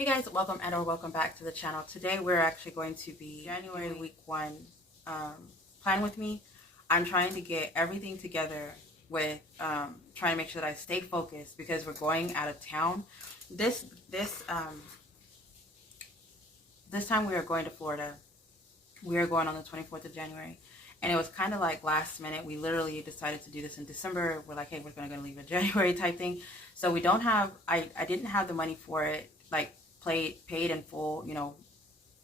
Hey guys, welcome back to the channel. Today we're actually going to be January week 1 plan with me. I'm trying to get everything together with trying to make sure that I stay focused because we're going out of town. This time we are going to Florida. We are going on the 24th of January. And it was kind of like last minute. We literally decided to do this in December. We're like, hey, we're going to leave in January type thing. So we don't have, I didn't have the money for it, like paid in full, you know,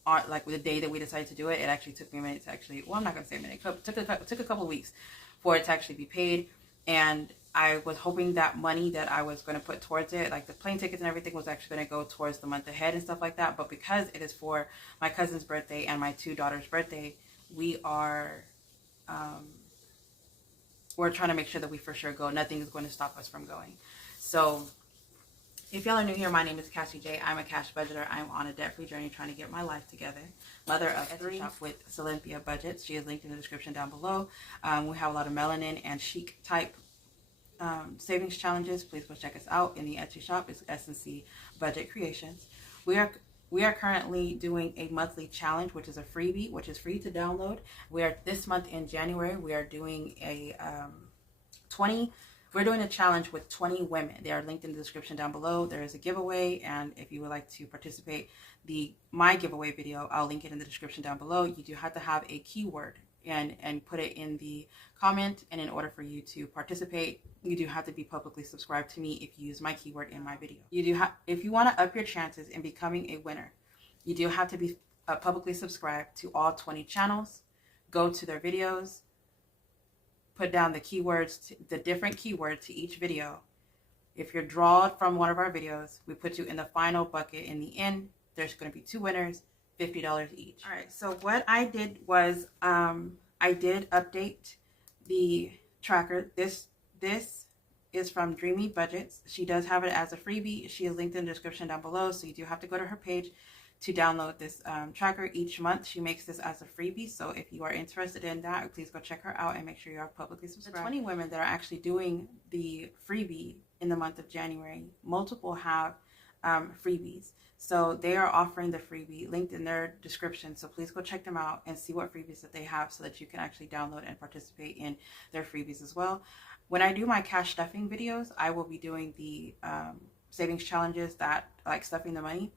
on, like the day that we decided to do it. It actually took me a minute to actually, well, I'm not going to say a minute. It took a couple of weeks for it to actually be paid. And I was hoping that money that I was going to put towards it, like the plane tickets and everything, was actually going to go towards the month ahead and stuff like that. But because it is for my cousin's birthday and my 2 daughters' birthday, we are we're trying to make sure that we for sure go. Nothing is going to stop us from going. So if y'all are new here, my name is Cassie J. I'm a cash budgeter. I'm on a debt-free journey trying to get my life together. Mother of 3 with Olympia budgets. She is linked in the description down below. We have a lot of melanin and chic type savings challenges. Please go check us out in the Etsy shop. It's S&C Budget Creations. We are currently doing a monthly challenge, which is a freebie, which is free to download. We are this month in January. We are doing a 20. We're doing a challenge with 20 women. They are linked in the description down below. There is a giveaway, and if you would like to participate, my giveaway video, I'll link it in the description down below. You do have to have a keyword and put it in the comment, and in order for you to participate, you do have to be publicly subscribed to me if you use my keyword in my video. If you want to up your chances in becoming a winner, you do have to be publicly subscribed to all 20 channels. Go to their videos, put down the keywords, the different keywords to each video. If you're drawn from one of our videos, we put you in the final bucket. In the end, there's going to be 2 winners, $50 each. All right, so what I did was I did update the tracker. This is from Dreamy Budgets. She does have it as a freebie. She is linked in the description down below, so you do have to go to her page to download this tracker. Each month she makes this as a freebie, so if you are interested in that, please go check her out and make sure you are publicly subscribed. The 20 women that are actually doing the freebie in the month of January, multiple have freebies, so they are offering the freebie linked in their description, so please go check them out and see what freebies that they have so that you can actually download and participate in their freebies as well. When I do my cash stuffing videos, I will be doing the savings challenges that like stuffing the money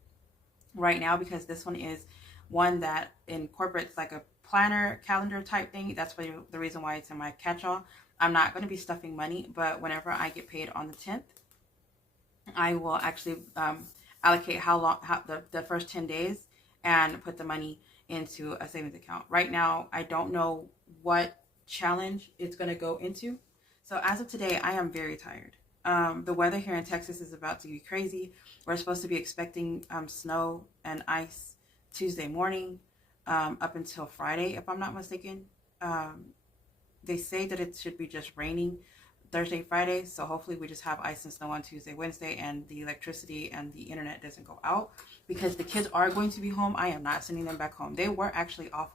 right now, because this one is one that incorporates like a planner calendar type thing. That's the reason why it's in my catch-all. I'm not going to be stuffing money, but whenever I get paid on the 10th, I will actually allocate the first 10 days and put the money into a savings account. Right now, I don't know what challenge it's going to go into. So as of today, I am very tired. The weather here in Texas is about to be crazy. We're supposed to be expecting snow and ice Tuesday morning up until Friday, if I'm not mistaken. They say that it should be just raining Thursday, Friday, so hopefully we just have ice and snow on Tuesday, Wednesday, and the electricity and the internet doesn't go out, because the kids are going to be home. I am not sending them back home. They were actually off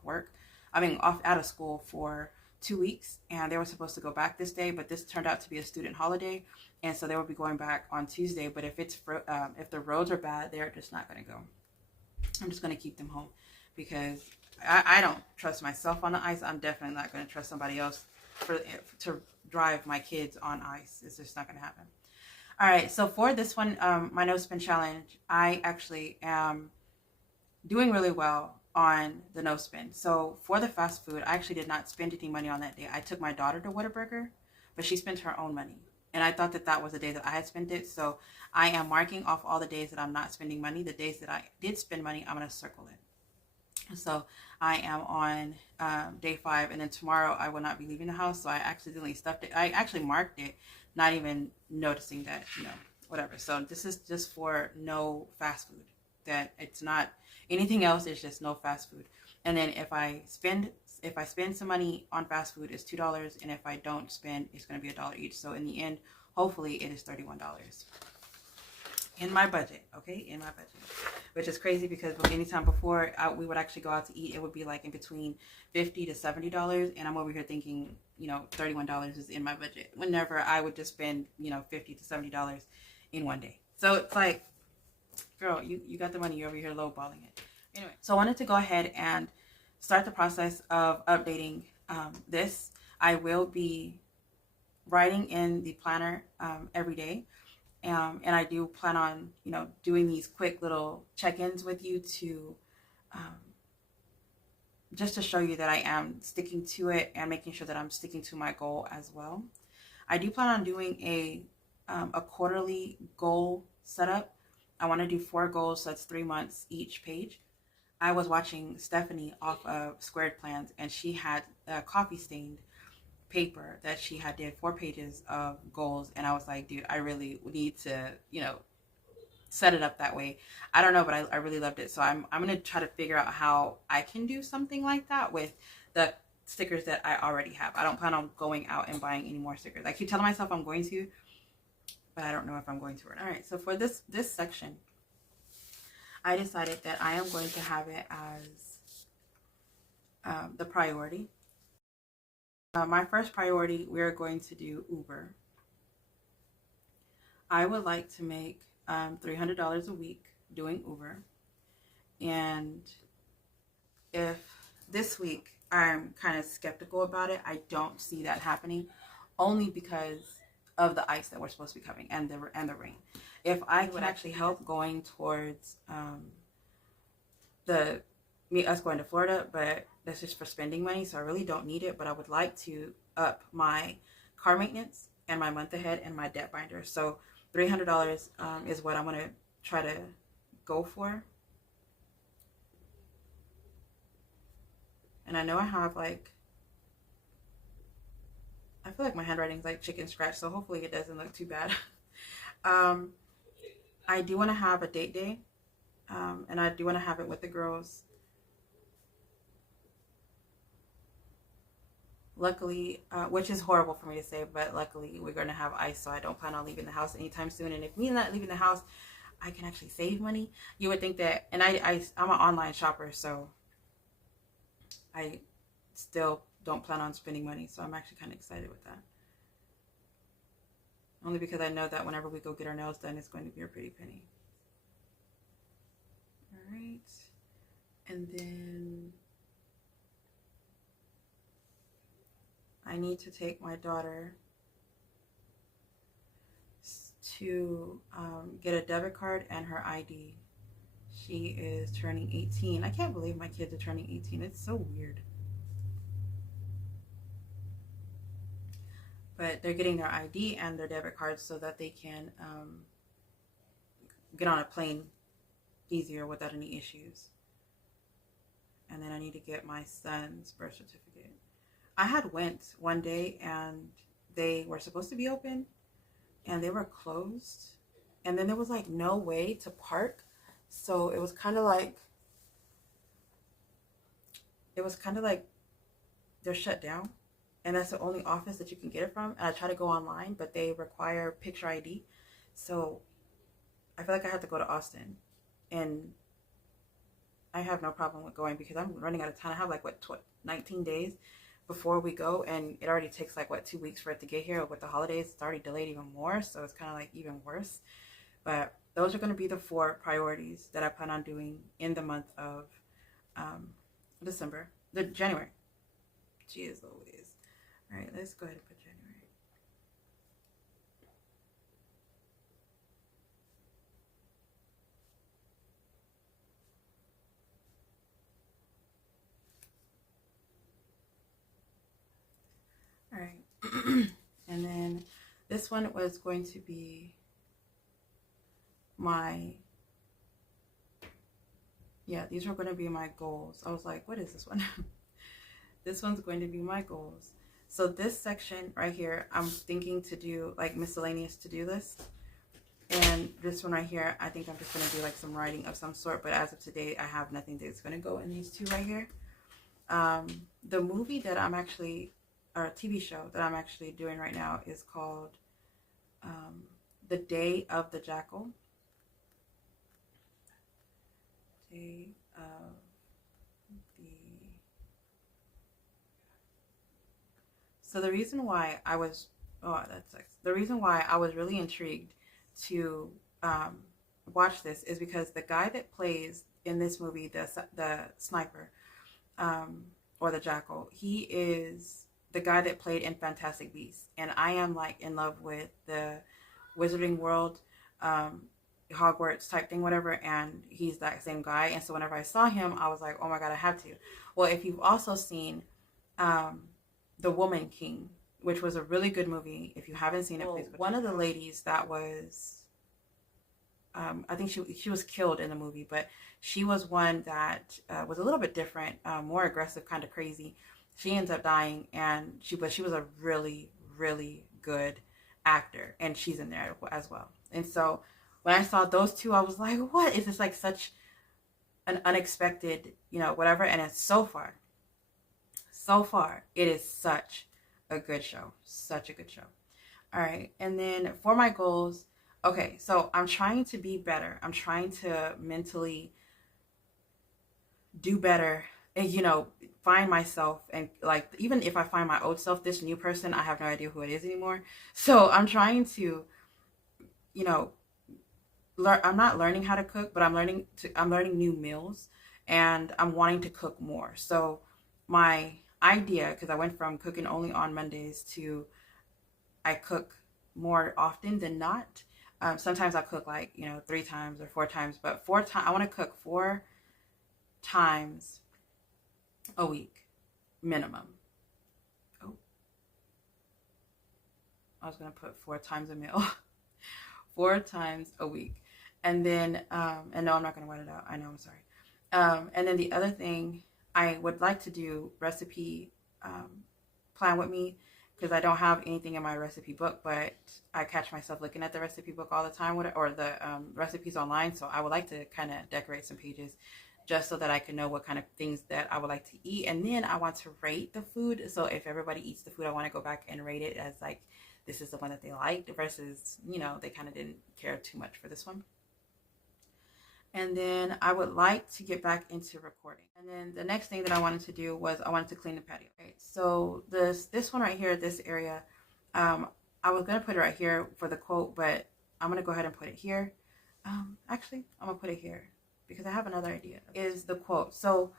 out of school for 2 weeks, and they were supposed to go back this day, but this turned out to be a student holiday, and so they will be going back on Tuesday. But if the roads are bad, they're just not going to go. I'm just going to keep them home, because I don't trust myself on the ice. I'm definitely not going to trust somebody else to drive my kids on ice. It's just not going to happen. All right, so for this one, my no spend challenge, I actually am doing really well on the no spend. So for the fast food, I actually did not spend any money on that day. I took my daughter to Whataburger, but she spent her own money, and I thought that that was the day that I had spent it. So I am marking off all the days that I'm not spending money. The days that I did spend money, I'm going to circle it. So I am on day 5, and then tomorrow I will not be leaving the house. So I accidentally stuffed it. I actually marked it, not even noticing that, whatever. So this is just for no fast food. That it's not anything else. It's just no fast food. And then if I spend some money on fast food, it's $2, and if I don't spend, it's going to be $1 each. So in the end, hopefully it is $31 in my budget. Okay, in my budget, which is crazy, because anytime before we would actually go out to eat, it would be like in between $50 to $70, and I'm over here thinking, $31 is in my budget, whenever I would just spend $50 to $70 in one day. So it's like, Girl, you got the money. You're over here lowballing it. Anyway, so I wanted to go ahead and start the process of updating this. I will be writing in the planner every day. And I do plan on, doing these quick little check-ins with you to um, just to show you that I am sticking to it and making sure that I'm sticking to my goal as well. I do plan on doing a quarterly goal setup. I want to do 4 goals, so that's 3 months each page. I was watching Stephanie off of Squared Plans, and she had a coffee stained paper that she had did 4 pages of goals, and I was like, dude, I really need to, set it up that way. I don't know, but I really loved it. So I'm gonna try to figure out how I can do something like that with the stickers that I already have. I don't plan on going out and buying any more stickers. I keep telling myself I'm going to, but I don't know if I'm going to or not. All right, so for this section, I decided that I am going to have it as the priority. My first priority, we are going to do Uber. I would like to make $300 a week doing Uber. And if this week I'm kind of skeptical about it, I don't see that happening, only because of the ice that we're supposed to be coming and the rain. If I can actually help going towards us going to Florida, but that's just for spending money, so I really don't need it. But I would like to up my car maintenance and my month ahead and my debt binder. So $300 is what I'm going to try to go for. And I know I have I feel like my handwriting is like chicken scratch, so hopefully it doesn't look too bad. I do want to have a date day, and I do want to have it with the girls. Luckily, which is horrible for me to say, but luckily we're going to have ice, so I don't plan on leaving the house anytime soon. And if me not leaving the house, I can actually save money. You would think that, and I'm an online shopper, so I still don't plan on spending money, so I'm actually kind of excited with that. Only because I know that whenever we go get our nails done, it's going to be a pretty penny. All right, and then I need to take my daughter to get a debit card and her ID. She is turning 18. I can't believe my kids are turning 18. It's so weird. But they're getting their ID and their debit cards so that they can get on a plane easier without any issues. And then I need to get my son's birth certificate. I had went one day and they were supposed to be open and they were closed. And then there was like no way to park. So it was kind of like they're shut down. And that's the only office that you can get it from. And I try to go online, but they require picture ID. So I feel like I have to go to Austin. And I have no problem with going because I'm running out of time. I have 19 days before we go. And it already takes 2 weeks for it to get here. With the holidays, it's already delayed even more. So it's kind of even worse. But those are going to be the 4 priorities that I plan on doing in the month of January. Jeez Louise. All right, let's go ahead and put January. All right. And then this one was going to be these were going to be my goals. I was like, what is this one? This one's going to be my goals. So this section right here, I'm thinking to do miscellaneous to-do list. And this one right here, I think I'm just going to do some writing of some sort. But as of today, I have nothing that's going to go in these 2 right here. The movie that I'm actually, or TV show that I'm actually doing right now is called The Day of the Jackal. Day of the... So the reason why I was, the reason why I was really intrigued to watch this is because the guy that plays in this movie, the sniper, or the jackal, he is the guy that played in Fantastic Beasts, and I am like in love with the Wizarding World, Hogwarts type thing, whatever, and he's that same guy. And so whenever I saw him, I was like, oh my god, I have to. Well, if you've also seen The Woman King, which was a really good movie, if you haven't seen it, please. One of the ladies that was, I think she was killed in the movie, but she was one that was a little bit different, more aggressive, kind of crazy. She ends up dying, and she was a really, really good actor, and she's in there as well. And so when I saw those two, I was like, what is this, like such an unexpected, whatever. And it's so far, it is such a good show. Such a good show. All right. And then for my goals, okay, so I'm trying to be better. I'm trying to mentally do better and, find myself. And like, even if I find my old self, this new person, I have no idea who it is anymore. So I'm trying to, I'm not learning how to cook, but I'm learning new meals, and I'm wanting to cook more. So my idea, because I went from cooking only on Mondays to I cook more often than not. Sometimes I cook like 3 times or 4 times, but I want to cook 4 times a week minimum. Oh, I was gonna put 4 times a meal. 4 times a week. And then, and no, I'm not going to write it out. I know, I'm sorry. And then the other thing, I would like to do recipe plan with me, because I don't have anything in my recipe book, but I catch myself looking at the recipe book all the time, or the recipes online. So I would like to kind of decorate some pages just so that I can know what kind of things that I would like to eat. And then I want to rate the food. So if everybody eats the food, I want to go back and rate it as like, this is the one that they liked versus, they kind of didn't care too much for this one. And then I would like to get back into recording. And then the next thing that I wanted to do was I wanted to clean the patio. Okay, so this one right here, this area, I was going to put it right here for the quote, but I'm going to go ahead and put it here. Actually, I'm going to put it here because I have another idea. Is the quote. So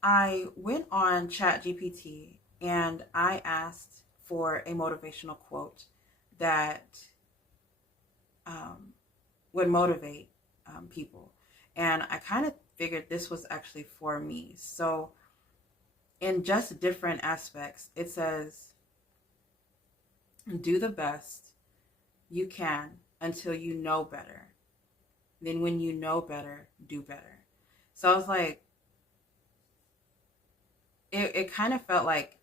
I went on ChatGPT and I asked for a motivational quote that would motivate people. And I kind of figured this was actually for me. So in just different aspects, it says, do the best you can until you know better. Then when you know better, do better. So I was like, it kind of felt like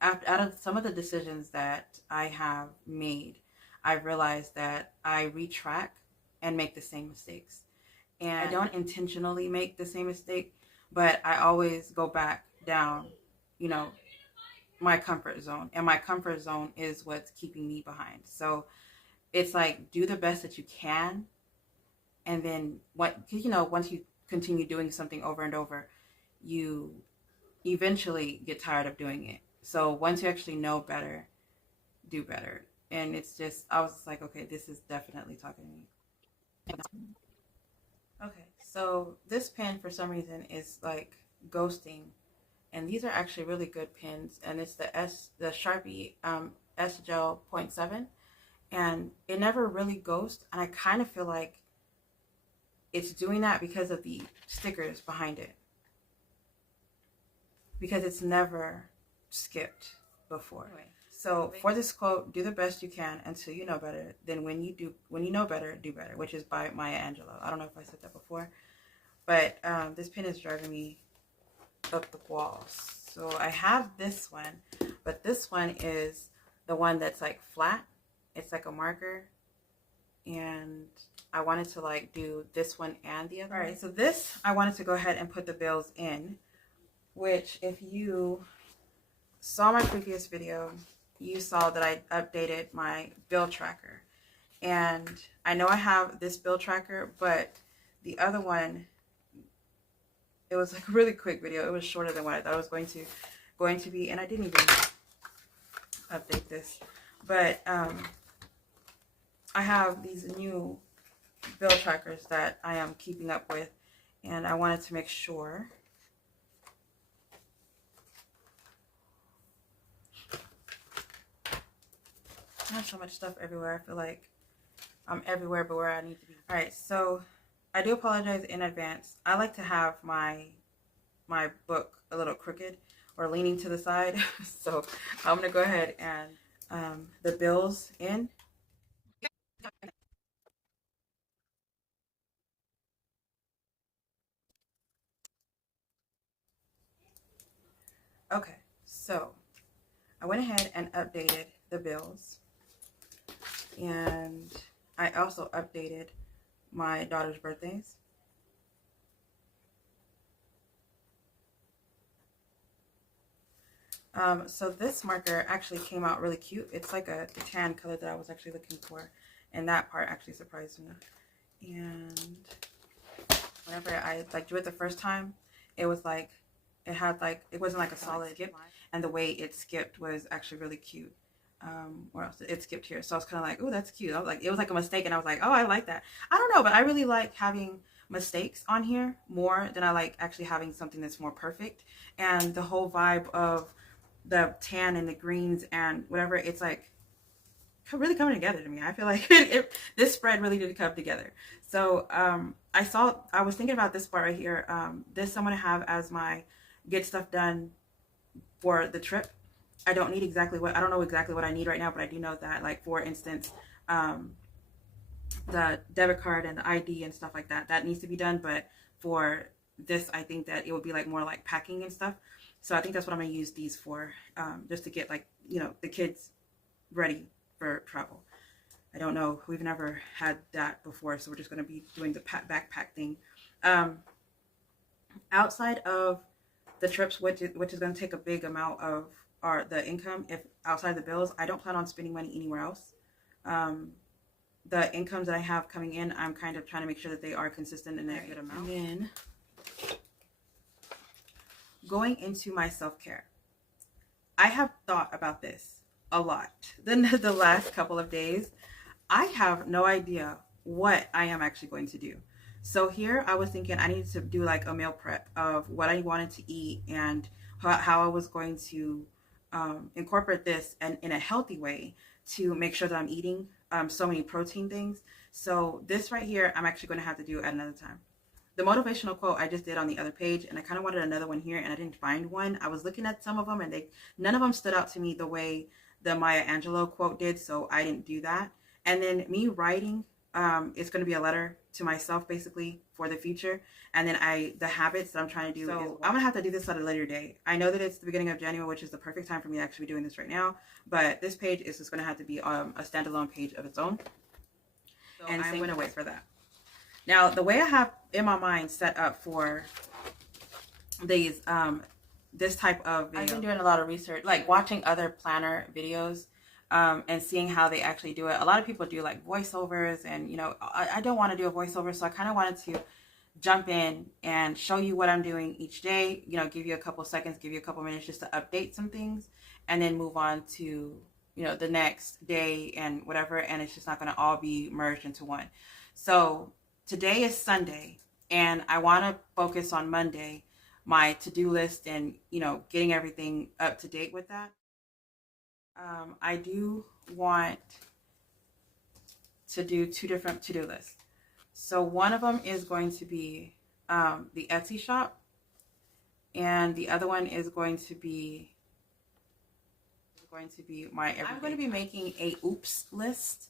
out of some of the decisions that I have made, I realized that I retract and make the same mistakes. And I don't intentionally make the same mistake, but I always go back down, my comfort zone. And my comfort zone is what's keeping me behind. So it's like, do the best that you can. And then once you continue doing something over and over, you eventually get tired of doing it. So once you actually know better, do better. And it's just, I was like, okay, this is definitely talking to me. Okay, so this pen for some reason is like ghosting, and these are actually really good pens, and it's the Sharpie S Gel 0.7, and it never really ghosts, and I kind of feel like it's doing that because of the stickers behind it, because it's never skipped before. Anyway, so for this quote, do the best you can until you know better. Then when you know better, do better, which is by Maya Angelou. I don't know if I said that before, but this pen is driving me up the walls. So I have this one, but this one is the one that's like flat. It's like a marker, and I wanted to like do this one and the other. All right, so this, I wanted to go ahead and put the bills in, which if you saw my previous video, you saw that I updated my bill tracker. And I know I have this bill tracker, but the other one, it was like a really quick video. It was shorter than what I thought it was going to be, and I didn't even update this. But I have these new bill trackers that I am keeping up with, and I wanted to make sure I have so much stuff everywhere. I feel like I'm everywhere but where I need to be. All right, so I do apologize in advance. I like to have my book a little crooked or leaning to the side. So I'm gonna go ahead and the bills in. Okay, so I went ahead and updated the bills, and I also updated my daughter's birthdays. So this marker actually came out really cute. It's like a tan color that I was actually looking for, and that part actually surprised me. And whenever I like drew it the first time, it was like it had like it wasn't like a solid skip, and the way it skipped was actually really cute. Or else it skipped here, so I was kind of like, oh, that's cute. I was like, it was like a mistake, and I was like, oh, I like that. I don't know, but I really like having mistakes on here more than I like actually having something that's more perfect. And the whole vibe of the tan and the greens and whatever, it's like really coming together to me. I feel like this spread really did come together. So I was thinking about this part right here. This I'm gonna have as my get stuff done for the trip. I don't know exactly what I need right now, but I do know that, like, for instance, the debit card and the ID and stuff like that needs to be done. But for this, I think that it would be like more like packing and stuff. So I think that's what I'm gonna use these for, just to get, like, the kids ready for travel. I don't know, we've never had that before, so we're just gonna be doing the backpack thing. Outside of the trips, which is gonna take a big amount of the income, if outside the bills, I don't plan on spending money anywhere else. The incomes that I have coming in, I'm kind of trying to make sure that they are consistent in a good amount. And then going into my self-care, I have thought about this a lot the last couple of days. I have no idea what I am actually going to do. So here I was thinking I needed to do like a meal prep of what I wanted to eat and how I was going to incorporate this and in a healthy way to make sure that I'm eating so many protein things. So this right here, I'm actually going to have to do at another time. The motivational quote I just did on the other page, and I kind of wanted another one here, and I didn't find one. I was looking at some of them, and none of them stood out to me the way the Maya Angelou quote did, so I didn't do that. And then me writing, it's going to be a letter to myself, basically, for the future. And then the habits that I'm trying to do. So I'm going to have to do this at a later date. I know that it's the beginning of January, which is the perfect time for me to actually be doing this right now. But this page is just going to have to be a standalone page of its own. So and I'm going to wait for that. Now, the way I have in my mind set up for these, this type of video, I've been doing a lot of research, like watching other planner videos, and seeing how they actually do it. A lot of people do like voiceovers, and I don't want to do a voiceover, so I kind of wanted to jump in and show you what I'm doing each day, give you a couple seconds, give you a couple minutes just to update some things, and then move on to the next day and whatever, and it's just not going to all be merged into one. So today is Sunday, and I want to focus on Monday, my to-do list, and getting everything up to date with that. I do want to do 2 different to-do lists. So one of them is going to be the Etsy shop, and the other one is going to be my everyday. I'm going to be making a oops list.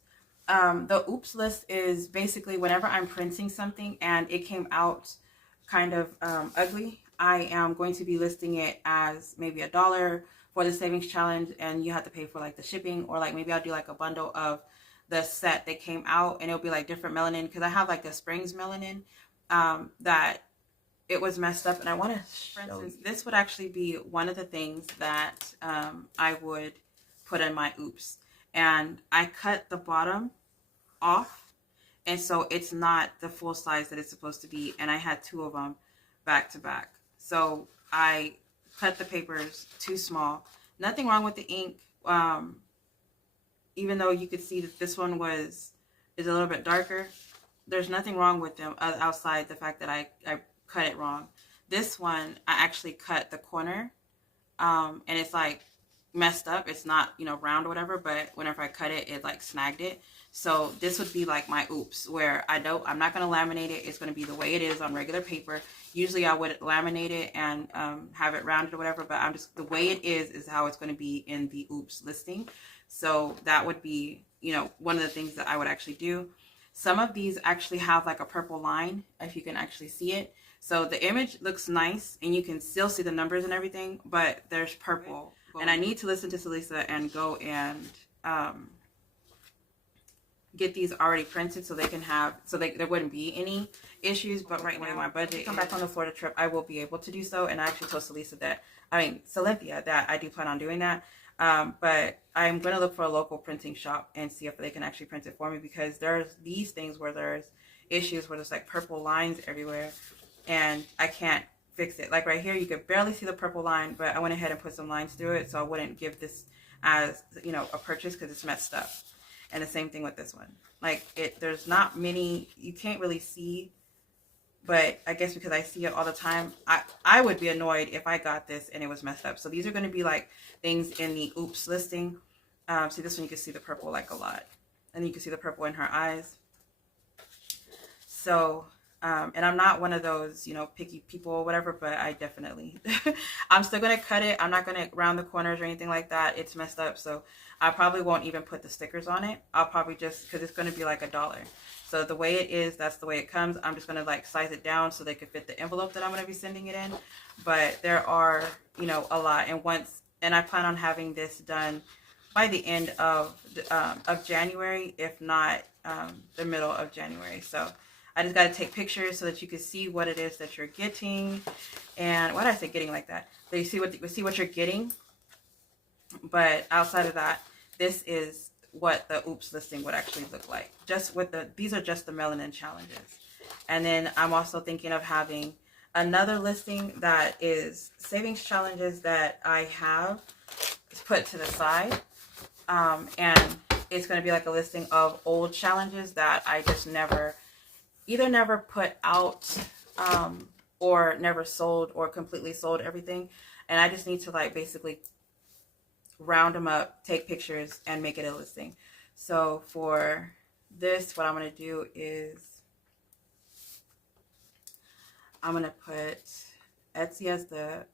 The oops list is basically whenever I'm printing something and it came out kind of ugly, I am going to be listing it as maybe $1 for the savings challenge, and you have to pay for like the shipping, or like maybe I'll do like a bundle of the set that came out, and it'll be like different melanin, because I have like the Springs melanin that it was messed up, and I want to, for instance, this would actually be one of the things that I would put in my oops. And I cut the bottom off, and so it's not the full size that it's supposed to be, and I had 2 of them back to back. So I cut the papers too small. Nothing wrong with the ink, even though you could see that this one is a little bit darker. there's nothing wrong with them outside the fact that I cut it wrong. This one, I actually cut the corner, and it's like messed up. It's not, you know, round or whatever, but whenever I cut it, it like snagged it. So this would be like my oops, where I'm not going to laminate it. It's going to be the way it is on regular paper. Usually I would laminate it and have it rounded or whatever, but I'm just, the way it is how it's going to be in the oops listing. So that would be, you know, one of the things that I would actually do. Some of these actually have like a purple line, if you can actually see it. So the image looks nice and you can still see the numbers and everything, but there's purple. And I need to listen to Salisa and go and get these already printed so they can have, so there wouldn't be any issues. But right now, my budget, come back on the Florida trip, I will be able to do so. And I actually told Cynthia that I do plan on doing that. But I'm going to look for a local printing shop and see if they can actually print it for me, because there's these things where there's issues where there's like purple lines everywhere and I can't fix it. Like right here, you could barely see the purple line, but I went ahead and put some lines through it so I wouldn't give this as, you know, a purchase because it's messed up. And the same thing with this one. Like there's not many, you can't really see, but I guess because I see it all the time, I would be annoyed if I got this and it was messed up. So these are going to be like things in the oops listing. See this one, you can see the purple like a lot. And you can see the purple in her eyes. So, and I'm not one of those, you know, picky people or whatever, but I definitely, I'm still going to cut it. I'm not going to round the corners or anything like that. It's messed up. So I probably won't even put the stickers on it. I'll probably just, because it's going to be like $1. So the way it is, that's the way it comes. I'm just going to like size it down so they can fit the envelope that I'm going to be sending it in. But there are, you know, a lot. And I plan on having this done by the end of January, if not the middle of January. So I just got to take pictures so that you can see what it is that you're getting. And why did I say getting like that? So you see what you're getting. But outside of that, this is what the oops listing would actually look like. Just with these are just the melanin challenges. And then I'm also thinking of having another listing that is savings challenges that I have put to the side. And it's going to be like a listing of old challenges that I just either never put out or never sold or completely sold everything. And I just need to like basically round them up, take pictures, and make it a listing. So for this, what I'm going to do is I'm going to put Etsy as the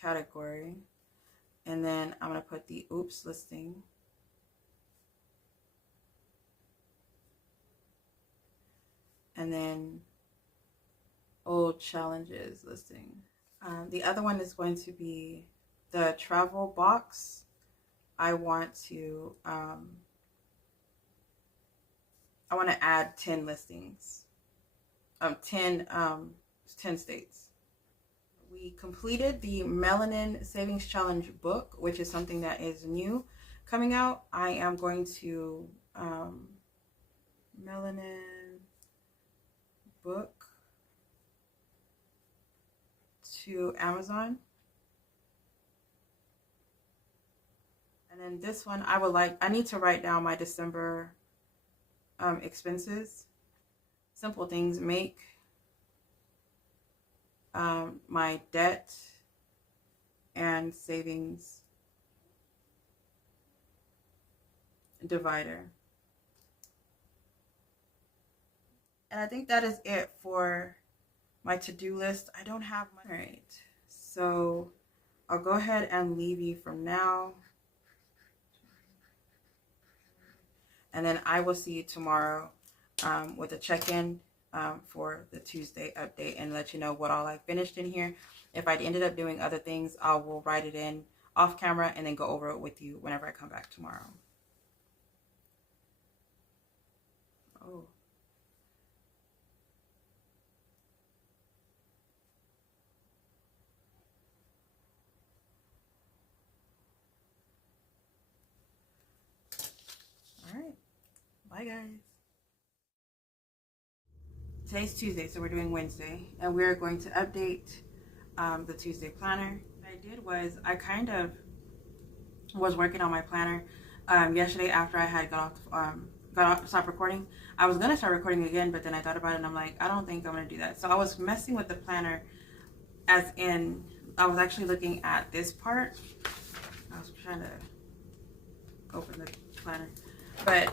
category, and then I'm going to put the oops listing, and then old challenges listing. The other one is going to be the travel box. I want to add 10 listings, 10 states. We completed the Melanin Savings Challenge book, which is something that is new coming out. I am going to Melanin book to Amazon. And then this one, I need to write down my December expenses. Simple things: make my debt and savings divider. And I think that is it for my to-do list. I don't have much. All right, so I'll go ahead and leave you from now. And then I will see you tomorrow with a check-in for the Tuesday update and let you know what all I finished in here. If I ended up doing other things, I will write it in off camera and then go over it with you whenever I come back tomorrow. Oh. All right. Bye, guys. Today's Tuesday, so we're doing Wednesday, and we're going to update the Tuesday planner. What I did was I kind of was working on my planner yesterday after I had got off stop recording. I was gonna start recording again, but then I thought about it and I'm like, I don't think I'm gonna do that. So I was messing with the planner, as in I was actually looking at this part. I was trying to open the planner, but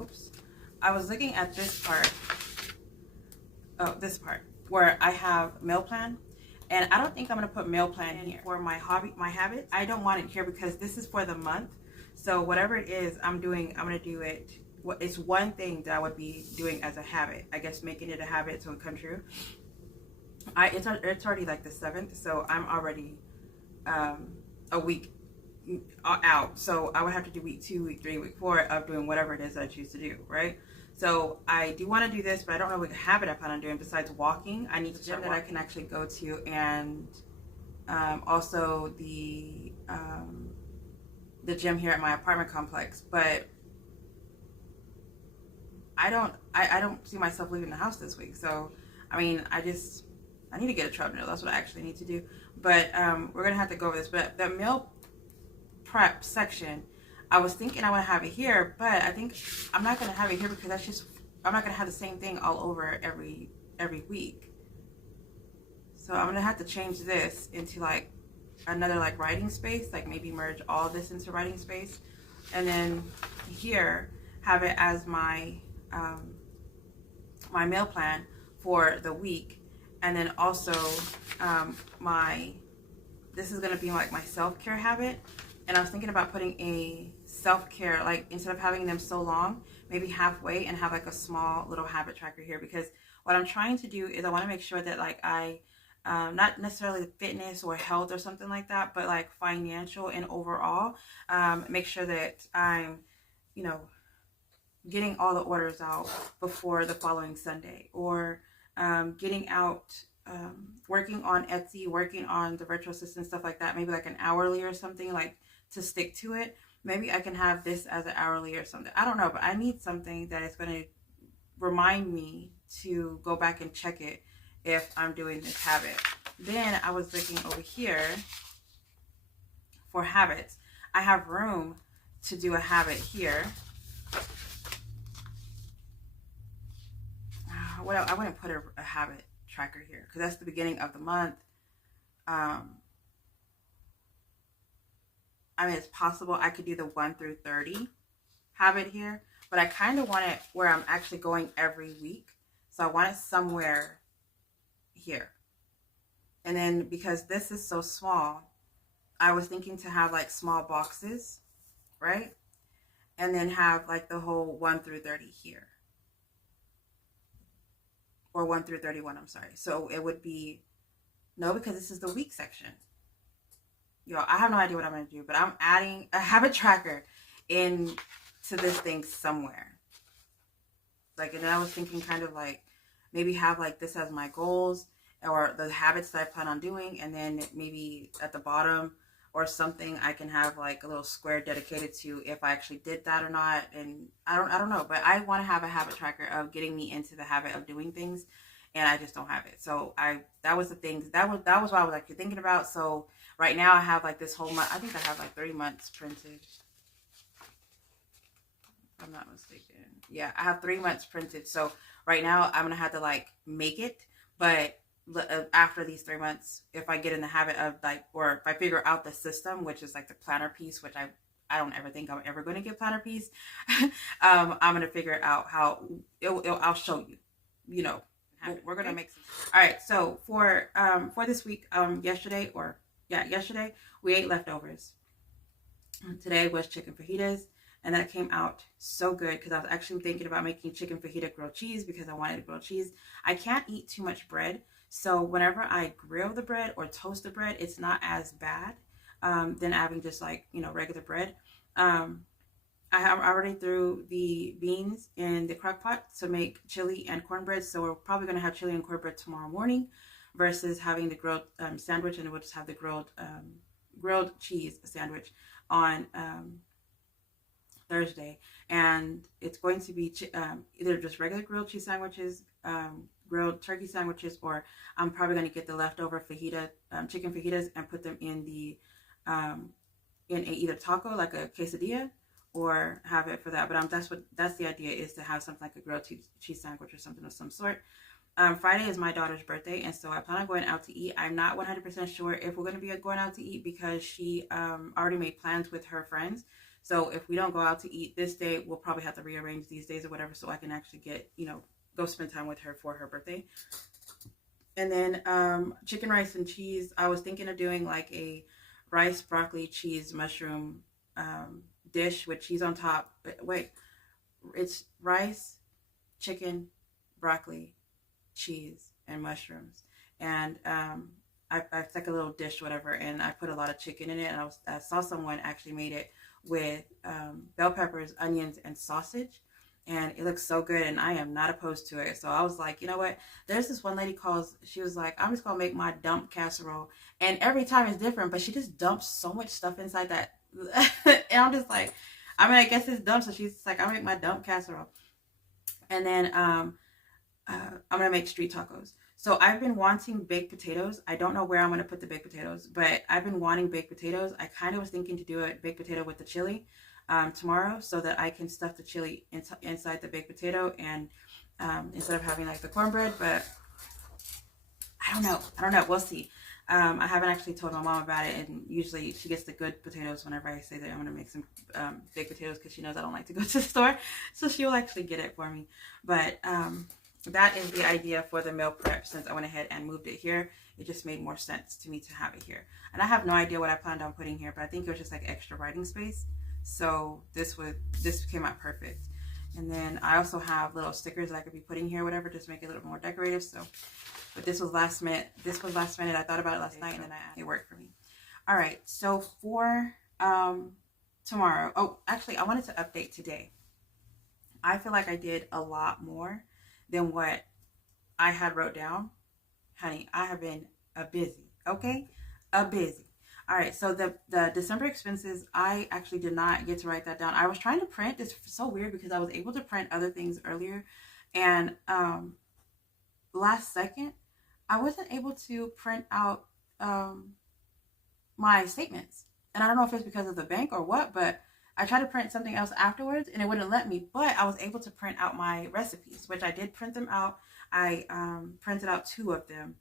oops, I was looking at this part. Oh, this part where I have meal plan, and I don't think I'm gonna put meal plan in here for my habits. I don't want it here because this is for the month. So whatever it is I'm doing, I'm gonna do it. It's one thing that I would be doing as a habit. I guess making it a habit so it come true. It's already like the 7th, so I'm already a week out. So I would have to do week 2, week 3, week 4 of doing whatever it is I choose to do, right? So I do want to do this, but I don't know what habit I plan on doing besides walking. I need a gym that I can actually go to, and also the gym here at my apartment complex. But I don't see myself leaving the house this week. So I mean, I need to get a treadmill. That's what I actually need to do. But we're gonna have to go over this. But the meal prep section, I was thinking I want to have it here, but I think I'm not going to have it here because I'm not going to have the same thing all over every week. So I'm going to have to change this into like another like writing space, like maybe merge all this into writing space, and then here have it as my my meal plan for the week, and then also this is going to be like my self-care habit. And I was thinking about putting a self-care, like instead of having them so long, maybe halfway, and have like a small little habit tracker here, because what I'm trying to do is I want to make sure that like I, not necessarily fitness or health or something like that, but like financial and overall, make sure that I'm, getting all the orders out before the following Sunday, or getting out, working on Etsy, working on the virtual assistant, stuff like that, maybe like an hourly or something, like to stick to it. Maybe I can have this as an hourly or something. I don't know, but I need something that is going to remind me to go back and check it if I'm doing this habit. Then I was looking over here for habits. I have room to do a habit here. Well, I wouldn't put a habit tracker here because that's the beginning of the month. I mean, it's possible I could do the 1 through 30 habit here, but I kind of want it where I'm actually going every week. So I want it somewhere here. And then because this is so small, I was thinking to have like small boxes, right? And then have like the whole 1 through 30 here. Or 1 through 31, I'm sorry. So it would be, no, because this is the week section. Yo, I have no idea what I'm going to do, but I'm adding a habit tracker into this thing somewhere. Like, and then I was thinking kind of like, maybe have like this as my goals or the habits that I plan on doing. And then maybe at the bottom or something, I can have like a little square dedicated to if I actually did that or not. And I don't know, but I want to have a habit tracker of getting me into the habit of doing things. And I just don't have it. So that was the thing. That was what I was actually thinking about. So right now I have like this whole month. I think I have like 3 months printed. If I'm not mistaken. Yeah, I have 3 months printed. So right now I'm going to have to like make it. But after these 3 months, if I get in the habit of like, or if I figure out the system, which is like the planner piece, which I don't ever think I'm ever going to get planner piece. I'm going to figure out how I'll show you, we're going to make some. All right. So for this week, yesterday we ate leftovers. Today was chicken fajitas, and that came out so good because I was actually thinking about making chicken fajita grilled cheese because I wanted grilled cheese. I can't eat too much bread. So whenever I grill the bread or toast the bread, it's not as bad than having just like, regular bread. I already threw the beans in the crock pot to make chili and cornbread. So we're probably going to have chili and cornbread tomorrow morning versus having the grilled sandwich. And we'll just have the grilled cheese sandwich on Thursday. And it's going to be either just regular grilled cheese sandwiches, grilled turkey sandwiches, or I'm probably going to get the leftover fajita, chicken fajitas, and put them in the in a either taco, like a quesadilla, or have it for that. But that's the idea, is to have something like a grilled cheese sandwich or something of some sort. Friday is my daughter's birthday, and so I plan on going out to eat. I'm not 100% sure if we're going to be going out to eat, because she already made plans with her friends. So if we don't go out to eat this day, we'll probably have to rearrange these days or whatever, so I can actually get, go spend time with her for her birthday. And then chicken, rice, and cheese. I was thinking of doing like a rice, broccoli, cheese, mushroom dish with cheese on top. Wait, it's rice, chicken, broccoli, cheese, and mushrooms. And it's like a little dish, whatever, and I put a lot of chicken in it. And I saw someone actually made it with bell peppers, onions, and sausage. And it looks so good, and I am not opposed to it. So I was like, you know what? There's this one lady she was like, I'm just going to make my dump casserole. And every time it's different, but she just dumps so much stuff inside that. And I'm just like, I mean, I guess it's dump. So she's like, I'll make my dump casserole. And then I'm going to make street tacos. So I've been wanting baked potatoes. I don't know where I'm going to put the baked potatoes, but I've been wanting baked potatoes. I kind of was thinking to do a baked potato with the chili tomorrow, so that I can stuff the chili inside the baked potato, and instead of having like the cornbread. But I don't know. We'll see. I haven't actually told my mom about it, and usually she gets the good potatoes whenever I say that I'm going to make some baked potatoes, because she knows I don't like to go to the store. So she will actually get it for me. But that is the idea for the meal prep. Since I went ahead and moved it here, it just made more sense to me to have it here. And I have no idea what I planned on putting here, but I think it was just like extra writing space. So this came out perfect. And then I also have little stickers that I could be putting here, whatever, just make it a little more decorative. So, but this was last minute. I thought about it last night, and then it worked for me. All right. So for tomorrow. Oh, actually, I wanted to update today. I feel like I did a lot more than what I had wrote down. Honey, I have been busy. Okay, busy. All right, so the December expenses, I actually did not get to write that down. I was trying to print. It's so weird because I was able to print other things earlier, and last second, I wasn't able to print out my statements. And I don't know if it's because of the bank or what, but I tried to print something else afterwards, and it wouldn't let me. But I was able to print out my recipes, which I did print them out. I printed out 2 of them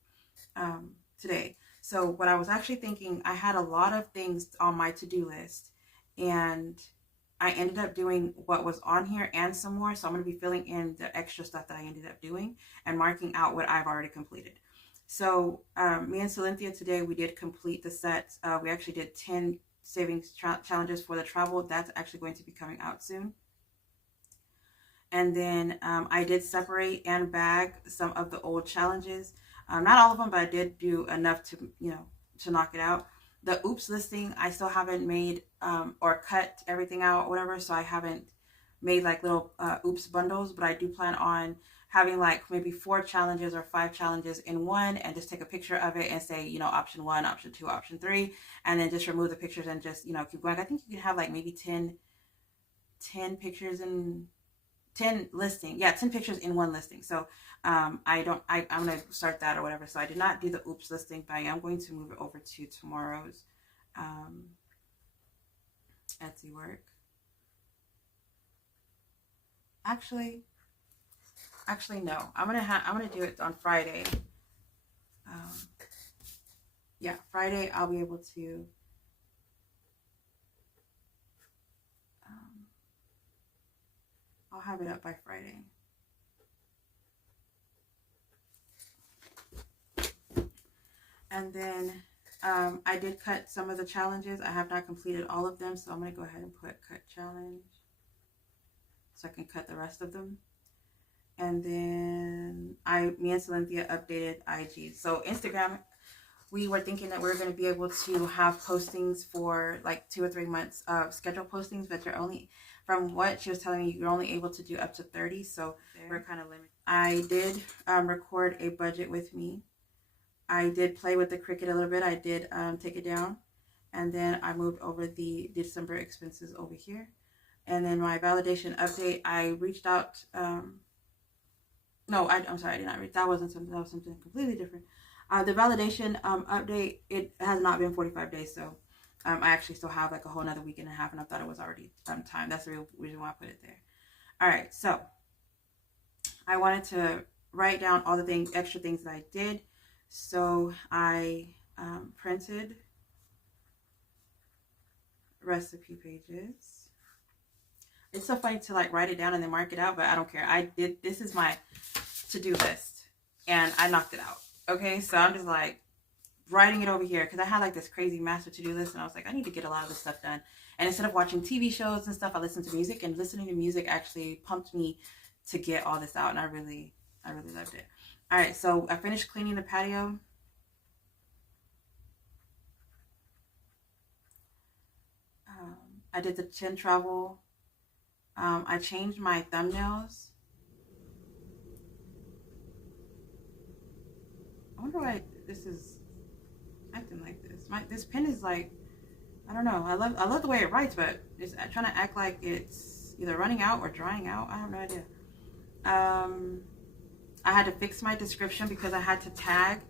today. So what I was actually thinking, I had a lot of things on my to-do list, and I ended up doing what was on here and some more. So I'm going to be filling in the extra stuff that I ended up doing and marking out what I've already completed. So me and Cynthia today, we did complete the sets. We actually did 10 savings challenges for the travel. That's actually going to be coming out soon. And then I did separate and bag some of the old challenges. Not all of them, but I did do enough to knock it out. The oops listing, I still haven't made or cut everything out or whatever, so I haven't made like little oops bundles, but I do plan on having like maybe 4 challenges or 5 challenges in one, and just take a picture of it and say, option 1, option 2, option 3, and then just remove the pictures and just, keep going. I think you can have like maybe 10 pictures in 10 listing. Yeah, 10 pictures in one listing. So I'm going to start that or whatever. So I did not do the oops listing, but I am going to move it over to tomorrow's Etsy work. Actually, no. I'm gonna do it on Friday. Yeah, Friday I'll be able to. I'll have it up by Friday. And then I did cut some of the challenges. I have not completed all of them, so I'm going to go ahead and put cut challenge so I can cut the rest of them. And then me and Cynthia updated IG. So Instagram, we were thinking that we were going to be able to have postings for like 2 or 3 months of scheduled postings, but you're only, from what she was telling me, you're only able to do up to 30. So we're kind of limited. I did record a budget with me. I did play with the Cricut a little bit. I did take it down, and then I moved over the December expenses over here. And then my validation update, I reached out. No, I'm sorry, I did not reach. That was something completely different. The validation update, it has not been 45 days, so I actually still have like a whole nother week and a half, and I thought it was already time. That's the real reason why I put it there. All right, so I wanted to write down all the extra things that I did. So I printed recipe pages. It's so funny to like write it down and then mark it out, but I don't care. This is my to-do list, and I knocked it out. Okay, so I'm just like writing it over here because I had like this crazy master to-do list, and I was like, I need to get a lot of this stuff done. And instead of watching TV shows and stuff, I listened to music, and listening to music actually pumped me to get all this out, and I really loved it. All right, so I finished cleaning the patio. I did the chin travel. I changed my thumbnails. I wonder why this is acting like this. This pen is like, I don't know. I love the way it writes, but it's trying to act like it's either running out or drying out. I have no idea. I had to fix my description because I had to tag.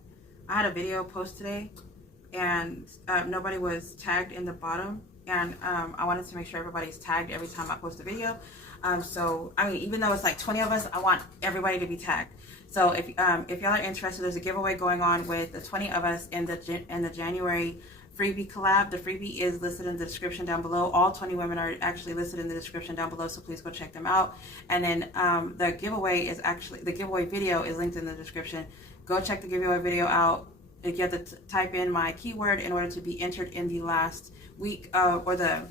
I had a video post today, and nobody was tagged in the bottom. And I wanted to make sure everybody's tagged every time I post a video. So I mean, even though it's like 20 of us, I want everybody to be tagged. So if y'all are interested, there's a giveaway going on with the 20 of us in the January freebie collab. The freebie is listed in the description down below. All 20 women are actually listed in the description down below, so please go check them out. And then the giveaway video is linked in the description. Go check the giveaway video out. You have to type in my keyword in order to be entered in the last week or the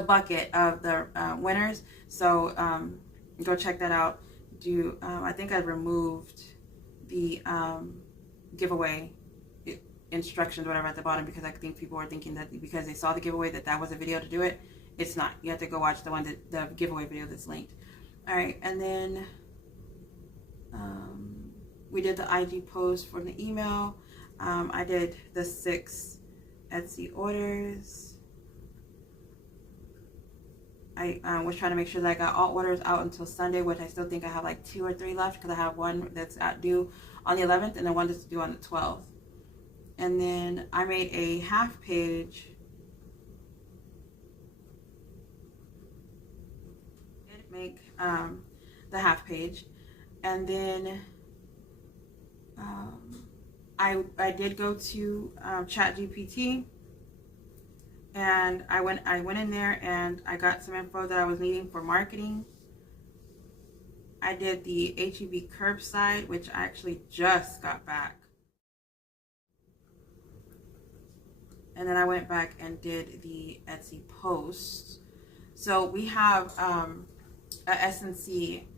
bucket of the winners. So go check that out. I think I removed the giveaway instructions, whatever, at the bottom, because I think people were thinking that because they saw the giveaway that was a video to do it. It's not. You have to go watch the giveaway video that's linked. All right, and then we did the IG post for the email. I did the 6 Etsy orders. I was trying to make sure that I got all orders out until Sunday, which I still think I have like 2 or 3 left because I have one that's due on the 11th and then one that's due on the 12th. And then I made a half page. I did make the half page, and then I did go to ChatGPT. And I went in there and I got some info that I was needing for marketing. I did the HEB curbside, which I actually just got back. And then I went back and did the Etsy post. So we have a S&C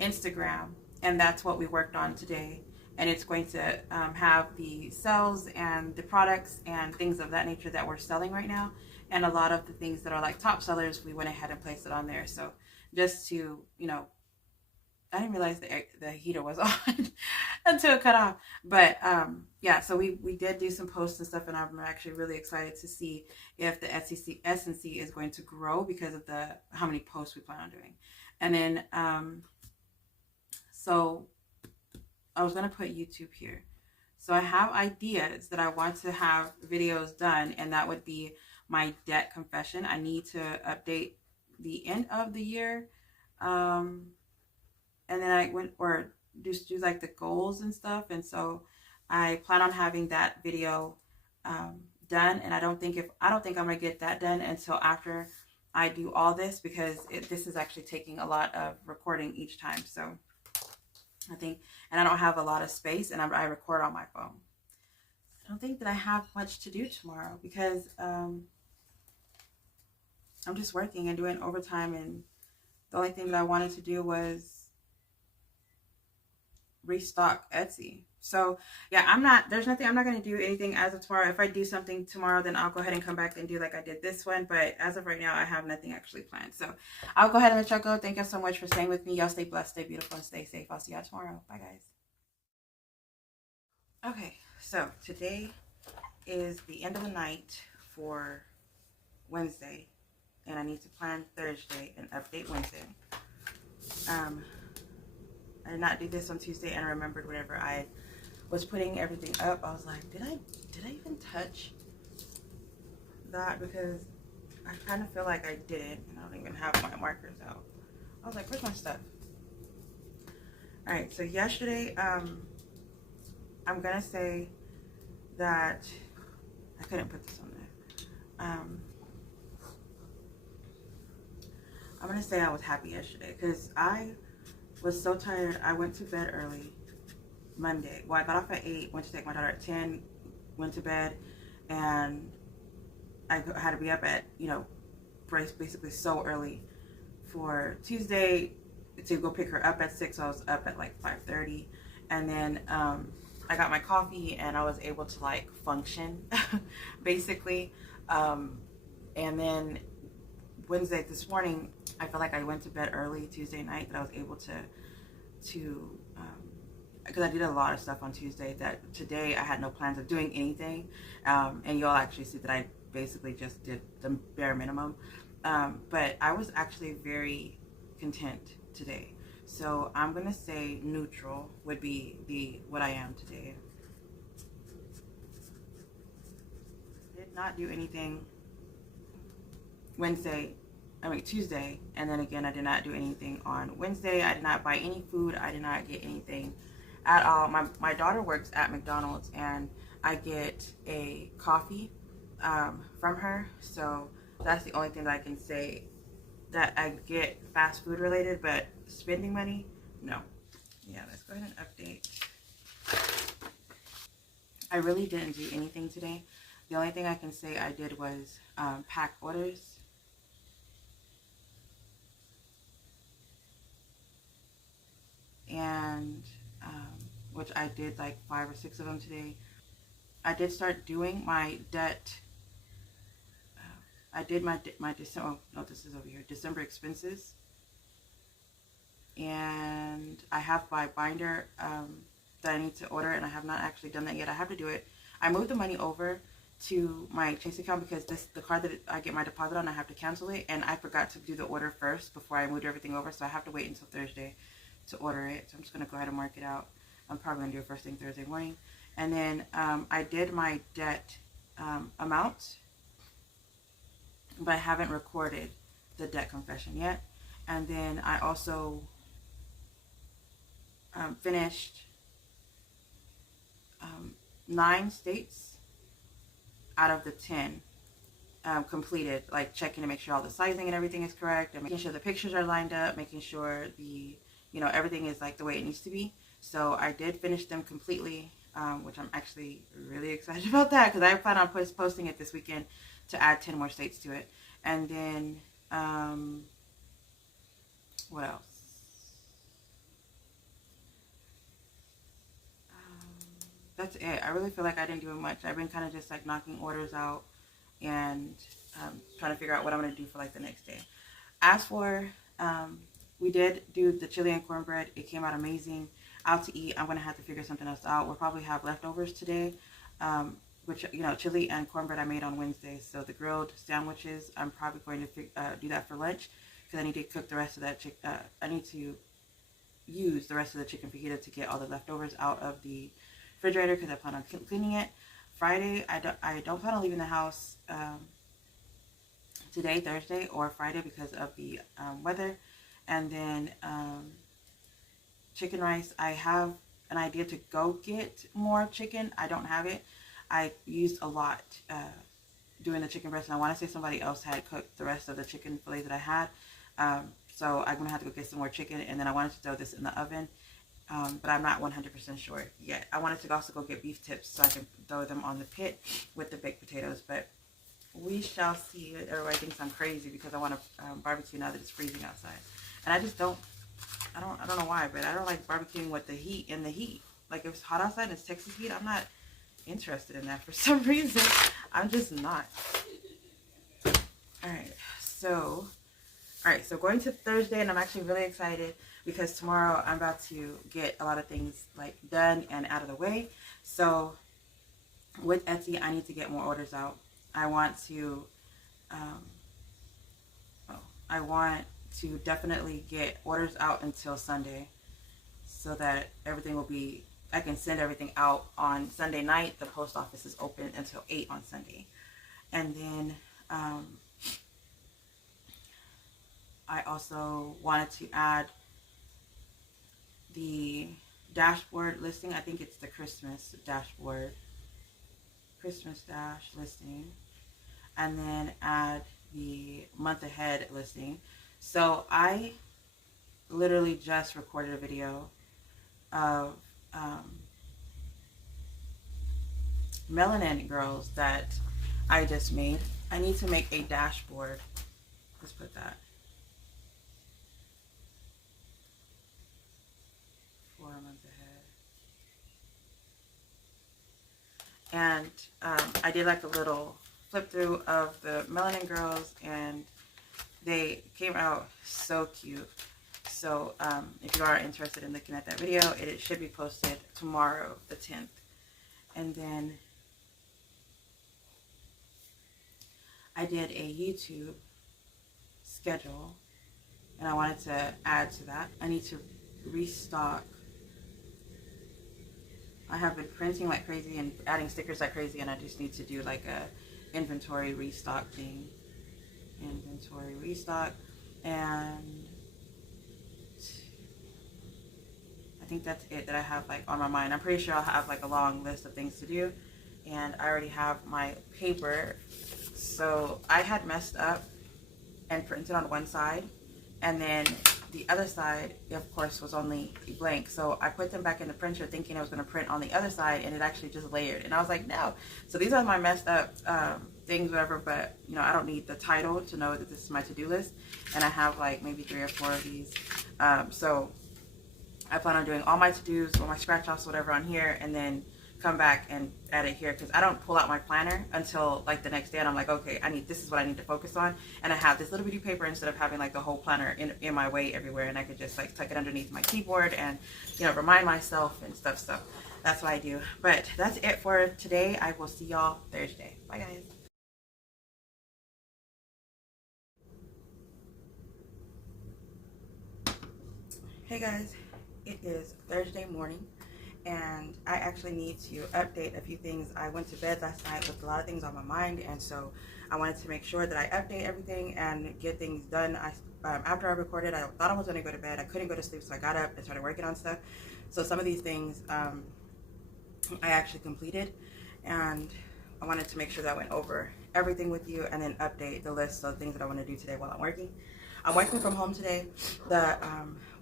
Instagram, and that's what we worked on today. And it's going to have the sales and the products and things of that nature that we're selling right now. And a lot of the things that are like top sellers, we went ahead and placed it on there. So just to, I didn't realize the heater was on until it cut off. But yeah, so we did do some posts and stuff, and I'm actually really excited to see if the S&C is going to grow because of how many posts we plan on doing. And then, so I was going to put YouTube here. So I have ideas that I want to have videos done, and that would be my debt confession. I need to update the end of the year. And then I went or do like the goals and stuff. And so I plan on having that video done. And I don't think I'm going to get that done until after I do all this, because this is actually taking a lot of recording each time. So I think, and I don't have a lot of space, and I record on my phone. I don't think that I have much to do tomorrow because I'm just working and doing overtime, and the only thing that I wanted to do was restock Etsy. So yeah, I'm not going to do anything as of tomorrow. If I do something tomorrow, then I'll go ahead and come back and do like I did this one. But as of right now, I have nothing actually planned. So I'll go ahead and let y'all go. Thank y'all so much for staying with me. Y'all stay blessed, stay beautiful, and stay safe. I'll see y'all tomorrow. Bye, guys. Okay, so today is the end of the night for Wednesday, and I need to plan Thursday and update Wednesday. I did not do this on Tuesday, and I remembered whenever I was putting everything up, I was like, did I even touch that because I kind of feel like I didn't, and I don't even have my markers out. I was like, where's my stuff? All right, so yesterday, I'm gonna say that I couldn't put this on there. I'm gonna say I was happy yesterday because I was so tired. I went to bed early Monday. Well, I got off at 8, went to take my daughter at 10, went to bed, and I had to be up at, basically so early for Tuesday to go pick her up at 6. So I was up at like 5:30, and then I got my coffee and I was able to like function basically. And then Wednesday this morning, I felt like I went to bed early Tuesday night, that I was able to because I did a lot of stuff on Tuesday that today I had no plans of doing anything. And you'll actually see that I basically just did the bare minimum. But I was actually very content today. So I'm going to say neutral would be what I am today. Did not do anything Tuesday, and then again I did not do anything on Wednesday. I did not buy any food. I did not get anything at all. My daughter works at McDonald's, and I get a coffee from her, so that's the only thing that I can say that I get fast food related. But spending money, no. Yeah, let's go ahead and update. I really didn't do anything today. The only thing I can say I did was pack orders. And which I did like 5 or 6 of them today. I did start doing my debt. I did my December. Oh no, this is over here. December expenses, and I have my binder that I need to order, and I have not actually done that yet. I have to do it. I moved the money over to my Chase account because the card that I get my deposit on, I have to cancel it, and I forgot to do the order first before I moved everything over, so I have to wait until Thursday to order it. So I'm just going to go ahead and mark it out. I'm probably going to do it first thing Thursday morning. And then I did my debt amount, but I haven't recorded the debt confession yet. And then I also finished 9 states out of the 10 completed, like checking to make sure all the sizing and everything is correct, and making sure the pictures are lined up, making sure the everything is like the way it needs to be. So I did finish them completely, which I'm actually really excited about that because I plan on posting it this weekend to add 10 more states to it. And then, what else? That's it. I really feel like I didn't do much. I've been kind of just like knocking orders out and trying to figure out what I'm going to do for like the next day. As for, we did do the chili and cornbread. It came out amazing. Out to eat, I'm going to have to figure something else out. We'll probably have leftovers today, which, chili and cornbread I made on Wednesday. So the grilled sandwiches, I'm probably going to do that for lunch because I need to cook the rest of that chicken. I need to use the rest of the chicken fajita to get all the leftovers out of the refrigerator because I plan on cleaning it. Friday, I don't plan on leaving the house today, Thursday, or Friday because of the weather. And then chicken rice, I have an idea to go get more chicken. I don't have it. I used a lot doing the chicken breast, and I want to say somebody else had cooked the rest of the chicken fillet that I had. So I'm going to have to go get some more chicken, and then I wanted to throw this in the oven, but I'm not 100% sure yet. I wanted to also go get beef tips so I can throw them on the pit with the baked potatoes, but we shall see. Everybody thinks I'm crazy because I want to barbecue now that it's freezing outside. And I just don't know why, but I don't like barbecuing with the heat. Like if it's hot outside and it's Texas heat, I'm not interested in that for some reason. I'm just not. Alright, so going to Thursday, and I'm actually really excited because tomorrow I'm about to get a lot of things like done and out of the way. So with Etsy, I need to get more orders out. I want to definitely get orders out until Sunday so that everything will be, I can send everything out on Sunday night. The post office is open until 8 on Sunday. And then I also wanted to add the dashboard listing. I think it's the Christmas dashboard, Christmas dash listing, and then add the month ahead listing. So I literally just recorded a video of melanin girls that I just made. I need to make a dashboard. Let's put that for a month ahead. And I did like a little flip through of the melanin girls, and they came out so cute. So if you are interested in looking at that video, it should be posted tomorrow, the 10th. And then I did a YouTube schedule, and I wanted to add to that. I need to restock. I have been printing like crazy and adding stickers like crazy, and I just need to do like a inventory restock thing. Inventory restock, and I think that's it that I have like on my mind. I'm pretty sure I'll have like a long list of things to do, and I already have my paper. So I had messed up and printed on one side, and then the other side, of course, was only blank. So I put them back in the printer thinking I was going to print on the other side, and it actually just layered. And I was like, no. So these are my messed up things, whatever, but, you know, I don't need the title to know that this is my to-do list. And I have, like, maybe 3 or 4 of these. So I plan on doing all my to-dos, all my scratch-offs, whatever on here, and then come back and add it here, because I don't pull out my planner until like the next day, and I'm like, okay, this is what I need to focus on, and I have this little bitty paper instead of having like the whole planner in my way everywhere, and I could just like tuck it underneath my keyboard and, you know, remind myself and stuff. So that's what I do. But that's it for today. I will see y'all Thursday. Bye guys. Hey guys, it is Thursday morning, and I actually need to update a few things. I went to bed last night with a lot of things on my mind, and so I wanted to make sure that I update everything and get things done. After I recorded, I thought I was going to go to bed. I couldn't go to sleep, so I got up and started working on stuff. So some of these things I actually completed, and I wanted to make sure that I went over everything with you and then update the list of things that I want to do today while I'm working. I'm working from home today. The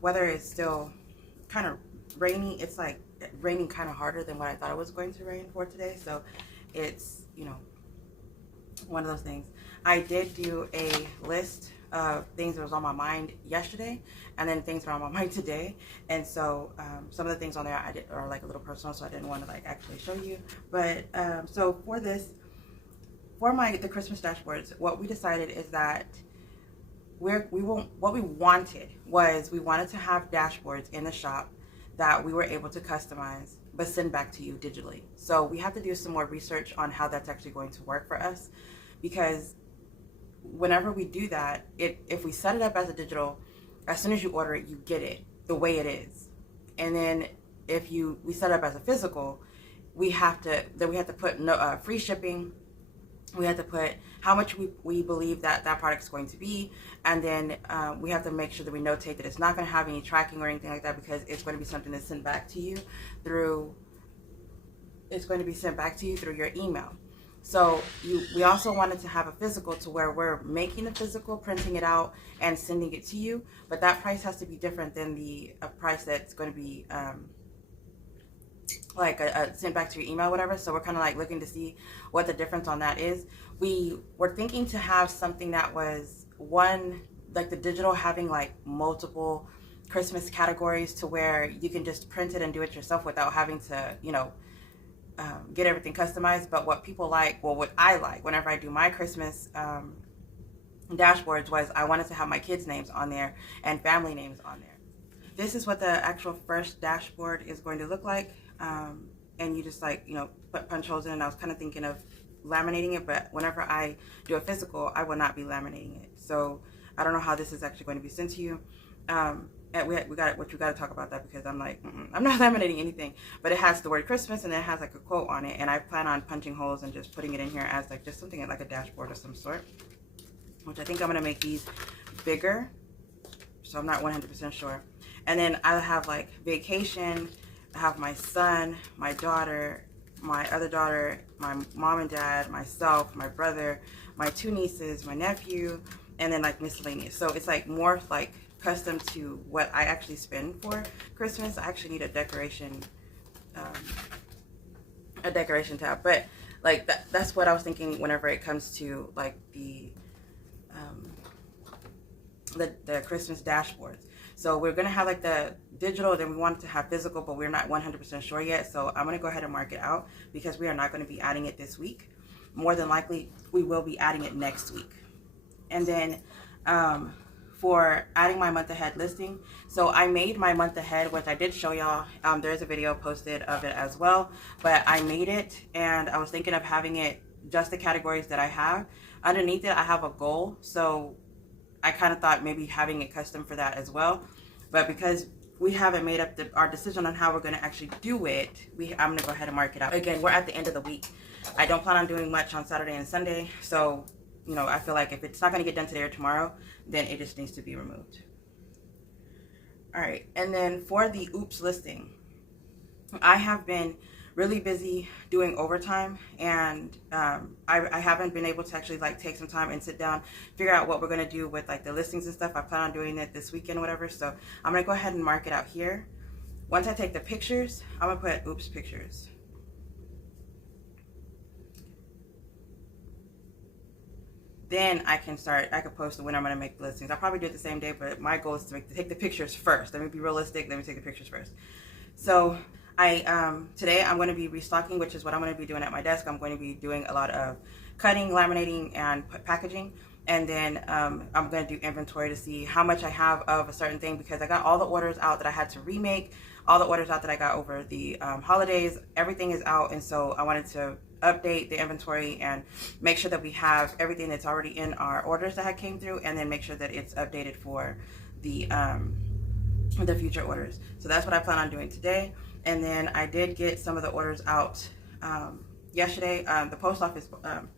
weather is still kind of rainy. It's like raining kind of harder than what I thought it was going to rain for today. So it's, you know, one of those things. I did do a list of things that was on my mind yesterday, and then things that are on my mind today. And so some of the things on there are like a little personal, so I didn't want to like actually show you. But so for this, for the Christmas dashboards, what we decided is that what we wanted to have dashboards in the shop that we were able to customize but send back to you digitally. So we have to do some more research on how that's actually going to work for us, because whenever we do that, if we set it up as a digital, as soon as you order it, you get it the way it is. And then if we set it up as a physical, we have to put free shipping. We have to put how much we believe that product is going to be, and then we have to make sure that we notate that it's not going to have any tracking or anything like that, because it's going to be something that's sent back to you through your email. So we also wanted to have a physical to where we're making a physical, printing it out, and sending it to you, but that price has to be different than the price that's going to be sent back to your email, whatever. So we're kind of like looking to see what the difference on that is. We were thinking to have something that was like the digital having like multiple Christmas categories, to where you can just print it and do it yourself without having to, you know, get everything customized. But what people like, well, what I like whenever I do my Christmas dashboards, was I wanted to have my kids' names on there and family names on there. This is what the actual first dashboard is going to look like. And you just like, you know, punch holes in it. And I was kind of thinking of laminating it, but whenever I do a physical, I will not be laminating it. So I don't know how this is actually going to be sent to you. And we got to talk about that, because I'm like, I'm not laminating anything, but it has the word Christmas and it has like a quote on it, and I plan on punching holes and just putting it in here as like just something like a dashboard of some sort, which I think I'm gonna make these bigger, so I'm not 100% sure. And then I have like vacation, I have my son, my daughter, my other daughter, my mom and dad, myself, my brother, my 2 nieces, my nephew, and then like miscellaneous. So it's like more like custom to what I actually spend for Christmas. I actually need a decoration tab, but like that's what I was thinking whenever it comes to like the Christmas dashboards. So we're gonna have like the digital, then we wanted to have physical, but we're not 100% sure yet. So I'm gonna go ahead and mark it out, because we are not gonna be adding it this week. More than likely, we will be adding it next week. And then for adding my month ahead listing, so I made my month ahead, which I did show y'all. There's a video posted of it as well, but I made it, and I was thinking of having it just the categories that I have. Underneath it, I have a goal, so I kind of thought maybe having it custom for that as well. But because we haven't made up our decision on how we're going to actually do it, I'm going to go ahead and mark it out. Again, we're at the end of the week. I don't plan on doing much on Saturday and Sunday, so you know, I feel like if it's not going to get done today or tomorrow, then it just needs to be removed. All right, and then for the oops listing, I have been really busy doing overtime, and I haven't been able to actually like take some time and sit down, figure out what we're going to do with like the listings and stuff. I plan on doing it this weekend or whatever, so I'm going to go ahead and mark it out here. Once I take the pictures, I'm going to put oops pictures. Then I can post when I'm going to make the listings. I'll probably do it the same day, but my goal is to take the pictures first. Let me be realistic. Let me take the pictures first. So today I'm going to be restocking, which is what I'm going to be doing at my desk. I'm going to be doing a lot of cutting, laminating, and packaging. And then I'm going to do inventory to see how much I have of a certain thing, because I got all the orders out that I had to remake, all the orders out that I got over the holidays. Everything is out, and so I wanted to update the inventory and make sure that we have everything that's already in our orders that had came through, and then make sure that it's updated for the future orders. So that's what I plan on doing today. And then I did get some of the orders out yesterday. The post office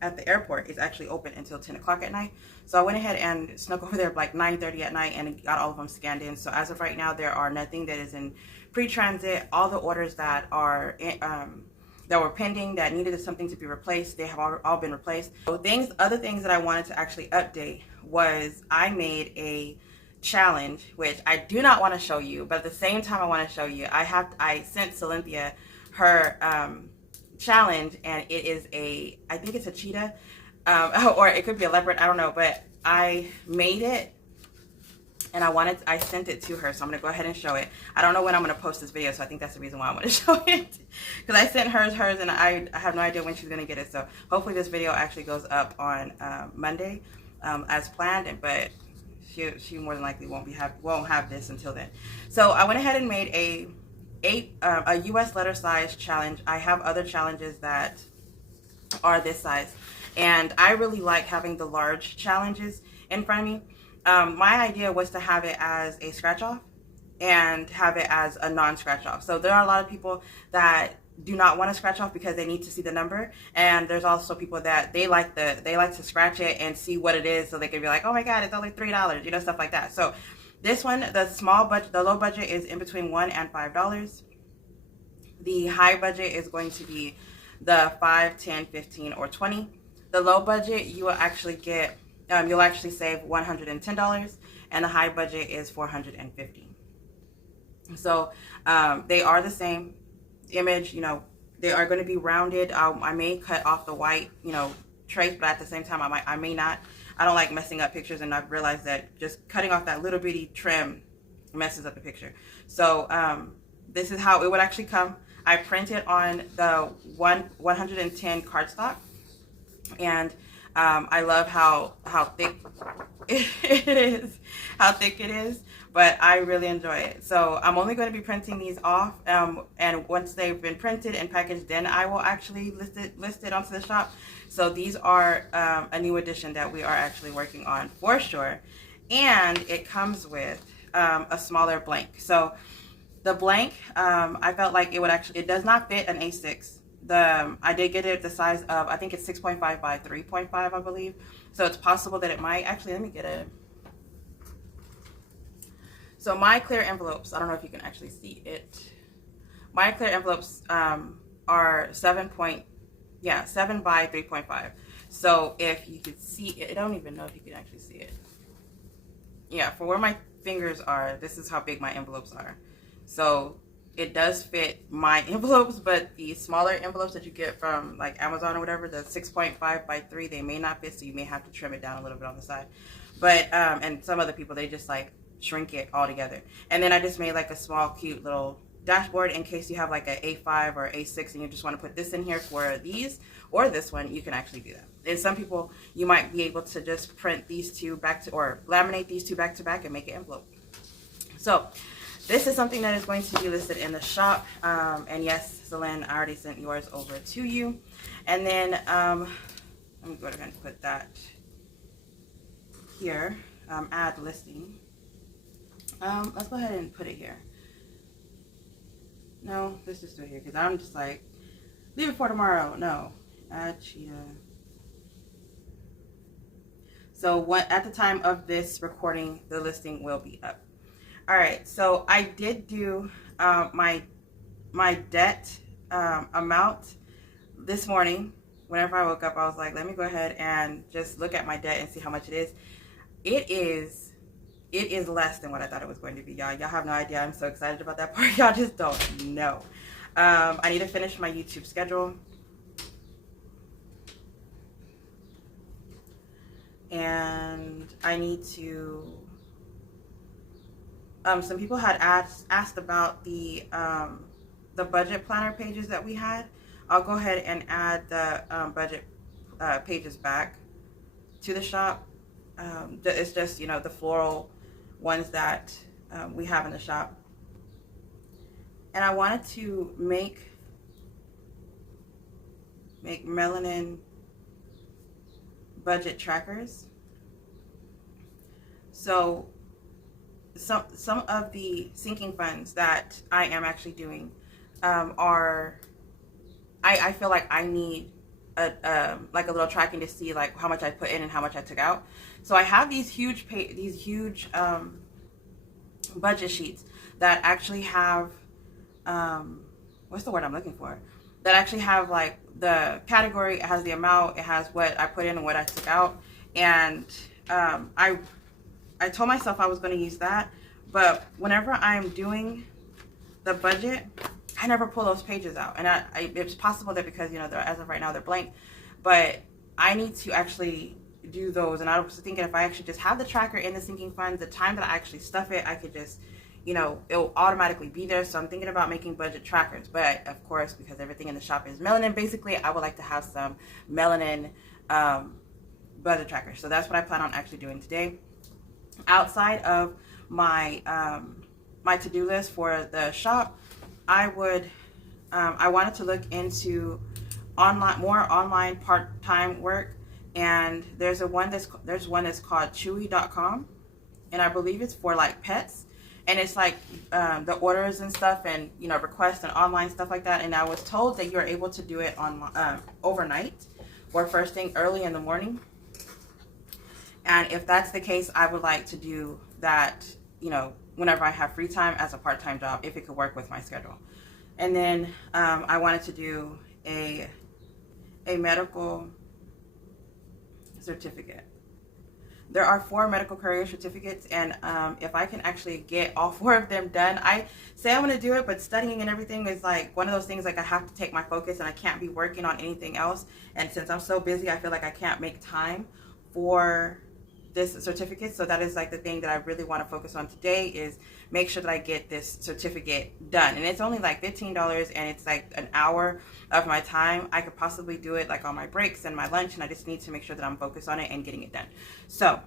at the airport is actually open until 10 o'clock at night. So I went ahead and snuck over there like 9:30 at night and got all of them scanned in. So as of right now, there are nothing that is in pre-transit. All the orders that are that were pending, that needed something to be replaced, they have all been replaced. So other things that I wanted to actually update was I made a challenge, which I do not want to show you, but at the same time I want to show you. I sent Cynthia her challenge, and it is I think it's a cheetah, or it could be a leopard, I don't know, but I made it and I sent it to her, so I'm gonna go ahead and show it. I don't know when I'm gonna post this video, so I think that's the reason why I want to show it, because I sent hers, and I have no idea when she's gonna get it. So hopefully this video actually goes up on Monday as planned, but she more than likely won't have this until then. So I went ahead and made a US letter size challenge. I have other challenges that are this size, and I really like having the large challenges in front of me. My idea was to have it as a scratch off and have it as a non-scratch off. So there are a lot of people that do not want to scratch off because they need to see the number, and there's also people that they like to scratch it and see what it is, so they can be like, oh my god, it's only $3, you know, stuff like that. So this one, the low budget is in between $1 and $5. The high budget is going to be the 5, 10, 15, or 20. The low budget, you will actually get you'll actually save $110, and the high budget is $450. So they are the same image, you know, they are going to be rounded. I may cut off the white, you know, trace, but at the same time I may not. I don't like messing up pictures, and I've realized that just cutting off that little bitty trim messes up the picture. So this is how it would actually come. I printed on the 110 cardstock, and I love how thick it is, but I really enjoy it. So I'm only going to be printing these off, and once they've been printed and packaged, then I will actually list it onto the shop. So these are a new addition that we are actually working on for sure, and it comes with a smaller blank. So the blank, I felt like it would actually, it does not fit an A6. I did get it the size of, I think it's 6.5 by 3.5, I believe. So it's possible that it might, actually, let me get it. So my clear envelopes, I don't know if you can actually see it. My clear envelopes are 7 by 3.5. So if you could see it, I don't even know if you can actually see it. Yeah, for where my fingers are, this is how big my envelopes are. So it does fit my envelopes, but the smaller envelopes that you get from like Amazon or whatever, the 6.5 by 3, they may not fit, so you may have to trim it down a little bit on the side. But and some other people, they just like shrink it all together. And then I just made like a small cute little dashboard in case you have like a A5 or A6 and you just want to put this in here for these or this one. You can actually do that. And some people, you might be able to just print these two back to, or laminate these two back to back and make an envelope. So this is something that is going to be listed in the shop. And yes, Celine, I already sent yours over to you. And then let me go ahead and put that here. Add listing. Let's go ahead and put it here. No, let's just do it here because I'm just like, leave it for tomorrow. No, add cheetah. So what, at the time of this recording, the listing will be up. All right, so I did do my debt amount this morning. Whenever I woke up, I was like, let me go ahead and just look at my debt and see how much it is. It is less than what I thought it was going to be, y'all. Y'all have no idea. I'm so excited about that part. Y'all just don't know. I need to finish my YouTube schedule. And I need to, some people had asked about the budget planner pages that we had. I'll go ahead and add the budget pages back to the shop. It's just, you know, the floral ones that we have in the shop. And I wanted to make melanin budget trackers. So some of the sinking funds that I am actually doing are, I feel like I need like a little tracking to see like how much I put in and how much I took out. So I have these huge budget sheets that actually have what's the word I'm looking for? That actually have like the category, it has the amount, it has what I put in and what I took out. And I told myself I was going to use that, but whenever I'm doing the budget, I never pull those pages out. And it's possible that because, you know, as of right now, they're blank, but I need to actually do those. And I was thinking if I actually just have the tracker in the sinking fund, the time that I actually stuff it, I could just, you know, it'll automatically be there. So I'm thinking about making budget trackers. But of course, because everything in the shop is melanin, basically, I would like to have some melanin budget trackers. So that's what I plan on actually doing today. Outside of my my to-do list for the shop, I wanted to look into more online part-time work, and there's one that's called chewy.com, and I believe it's for like pets, and it's like the orders and stuff, and you know, requests and online stuff like that. And I was told that you're able to do it on overnight or first thing early in the morning. And if that's the case, I would like to do that, you know, whenever I have free time as a part-time job, if it could work with my schedule. And then I wanted to do a medical certificate. There are 4 medical career certificates, and if I can actually get all 4 of them done, I say I'm going to do it, but studying and everything is like one of those things, like I have to take my focus and I can't be working on anything else. And since I'm so busy, I feel like I can't make time for this certificate. So that is like the thing that I really want to focus on today, is make sure that I get this certificate done. And it's only like $15, and it's like an hour of my time. I could possibly do it like on my breaks and my lunch, and I just need to make sure that I'm focused on it and getting it done. So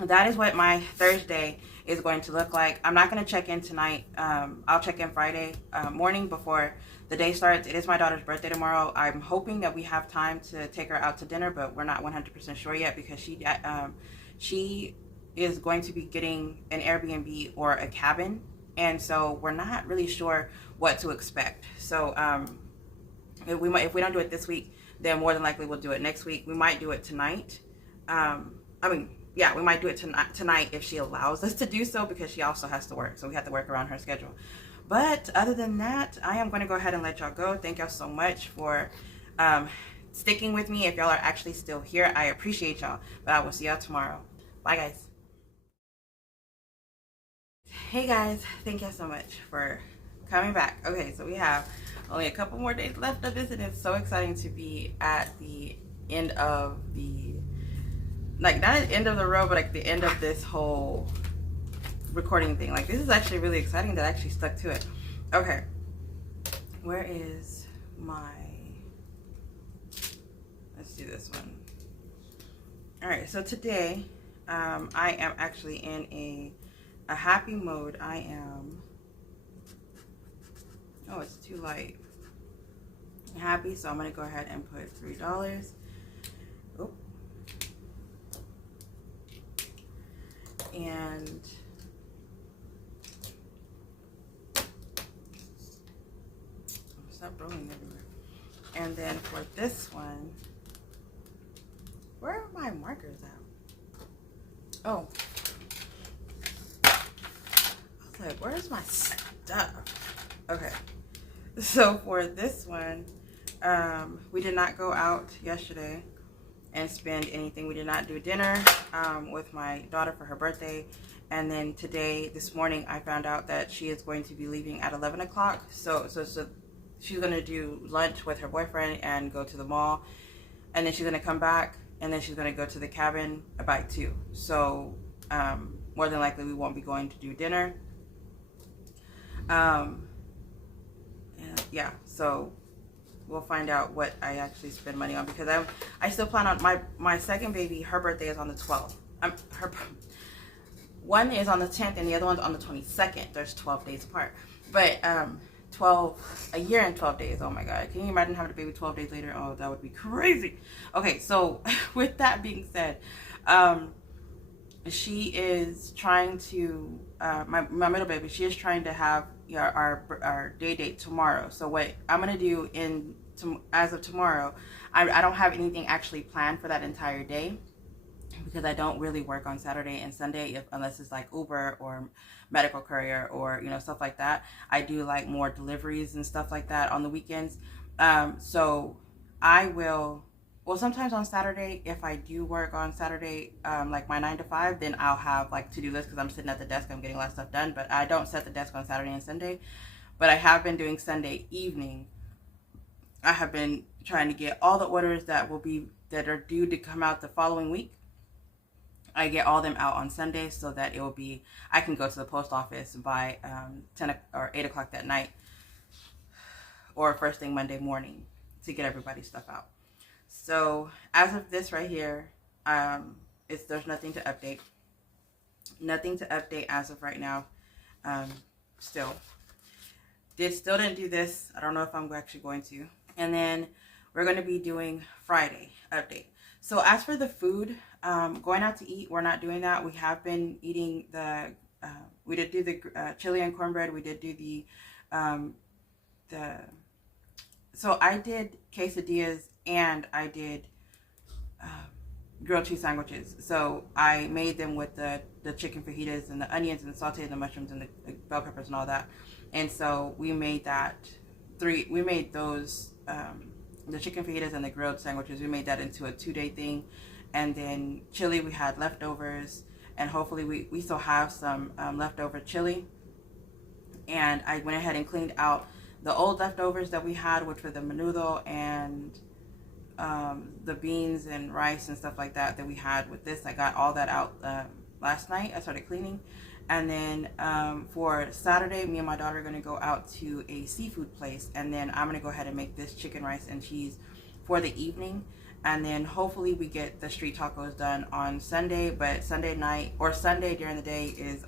that is what my Thursday is going to look like. I'm not going to check in tonight. I'll check in Friday morning before the day starts. It is my daughter's birthday tomorrow. I'm hoping that we have time to take her out to dinner, but we're not 100% sure yet, because she is going to be getting an Airbnb or a cabin, and so we're not really sure what to expect. So if we don't do it this week, then more than likely we'll do it next week. We might do it tonight. We might do it tonight if she allows us to do so, because she also has to work, so we have to work around her schedule. But other than that, I am going to go ahead and let y'all go. Thank y'all so much for sticking with me. If y'all are actually still here, I appreciate y'all. But I will see y'all tomorrow. Bye, guys. Hey, guys. Thank y'all so much for coming back. Okay, so we have only a couple more days left of this, and it's so exciting to be at the end of the, like, not at the end of the road, but like the end of this whole recording thing. Like, this is actually really exciting that I actually stuck to it. Okay, where is my, let's do this one. All right, so today I am actually in a happy mode. I am, oh, it's too light. Happy, so I'm gonna go ahead and put $3. Oh. And stop rolling everywhere. And then for this one, where are my markers at? Oh, I was like, where's my stuff? Okay, so for this one, we did not go out yesterday and spend anything. We did not do dinner with my daughter for her birthday. And then this morning, I found out that she is going to be leaving at 11 o'clock. So she's going to do lunch with her boyfriend and go to the mall. And then she's going to come back, and then she's going to go to the cabin by 2. So more than likely, we won't be going to do dinner. Yeah, so we'll find out what I actually spend money on, because I still plan on my second baby. Her birthday is on the 12th. One is on the 10th and the other one's on the 22nd. There's 12 days apart, but a year and 12 days. Oh my God, can you imagine having a baby 12 days later? Oh, that would be crazy. Okay, so with that being said, she is trying to my middle baby, she is trying to have our day date tomorrow. So what I'm gonna do as of tomorrow, I don't have anything actually planned for that entire day, because I don't really work on Saturday and Sunday unless it's like Uber or medical courier or stuff like that. I do like more deliveries and stuff like that on the weekends. So I will, well, sometimes on Saturday, if I do work on Saturday, like my 9 to 5, then I'll have like to-do list, because I'm sitting at the desk, I'm getting a lot of stuff done. But I don't set the desk on Saturday and Sunday. But I have been doing Sunday evening. I have been trying to get all the orders that are due to come out the following week. I get all them out on Sunday, so that I can go to the post office by 10 or 8 o'clock that night, or first thing Monday morning, to get everybody's stuff out. So as of this right here, there's nothing to update. Nothing to update as of right now. Still didn't do this. I don't know if I'm actually going to. And then we're going to be doing Friday update. So as for the food, going out to eat, we're not doing that. We have been eating we did do the chili and cornbread. We did do so I did quesadillas, and I did grilled cheese sandwiches. So I made them with the chicken fajitas and the onions and the sauteed the mushrooms and the bell peppers and all that. And so we made those, the chicken fajitas and the grilled sandwiches, we made that into a 2-day thing. And then chili, we had leftovers, and hopefully we still have some leftover chili. And I went ahead and cleaned out the old leftovers that we had, which were the menudo and the beans and rice and stuff like that we had with this. I got all that out last night. I started cleaning. And then for Saturday, me and my daughter are going to go out to a seafood place. And then I'm going to go ahead and make this chicken, rice, and cheese for the evening. And then hopefully we get the street tacos done on Sunday. But Sunday night or Sunday during the day is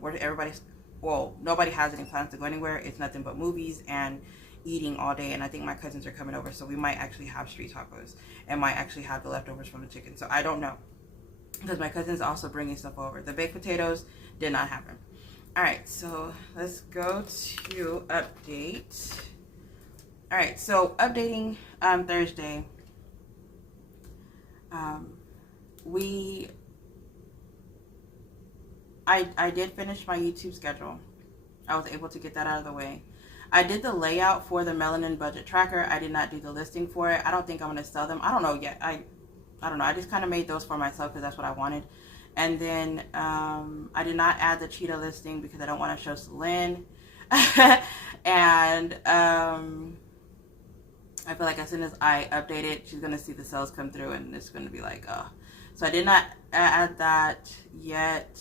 where nobody has any plans to go anywhere. It's nothing but movies and eating all day. And I think my cousins are coming over, so we might actually have street tacos and might actually have the leftovers from the chicken. So I don't know. because my cousin's also bringing stuff over. The baked potatoes did not happen. All right, so let's go to update. All right, so updating Thursday. I did finish my YouTube schedule. I was able to get that out of the way. I did the layout for the melanin budget tracker. I did not do the listing for it. I don't think I'm going to sell them. I don't know yet. I don't know. I just kind of made those for myself because that's what I wanted. And then I did not add the cheetah listing because I don't want to show Celine. And I feel like as soon as I update it, she's going to see the sales come through and it's going to be like, oh. So I did not add that yet.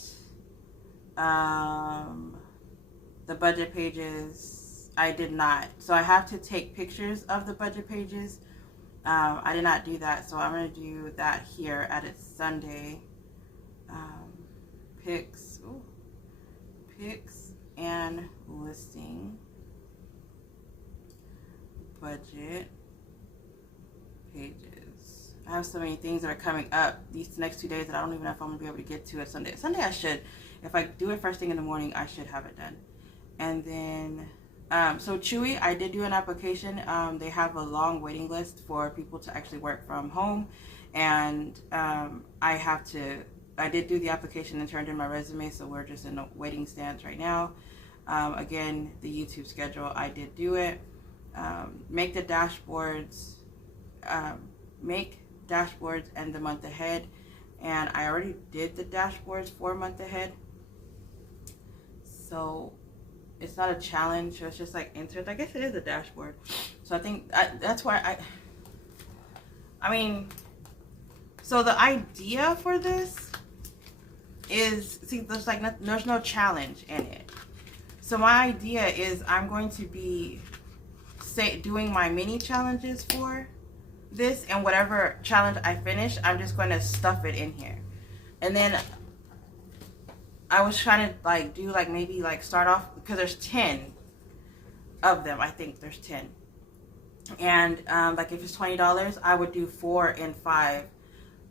The budget pages, I did not. So I have to take pictures of the budget pages. I did not do that, so I'm going to do that here at It's Sunday. Pics and listing. Budget pages. I have so many things that are coming up these next 2 days that I don't even know if I'm going to be able to get to it Sunday. Sunday I should. If I do it first thing in the morning, I should have it done. And then, so Chewy, I did do an application. They have a long waiting list for people to actually work from home. And I did do the application and turned in my resume, so we're just in a waiting stance right now. Again, the YouTube schedule, I did do it. Make the dashboards, and the month ahead. And I already did the dashboards for month ahead. So it's not a challenge, so it's just like insert. I guess it is a dashboard. So I think that's why I mean, so the idea for this is, see, there's no challenge in it. So my idea is I'm going to be doing my mini challenges for this, and whatever challenge I finish, I'm just going to stuff it in here. And then I was trying to like do like maybe like start off, because there's 10 of them. I think there's 10. And like if it's $20, I would do 4 and 5.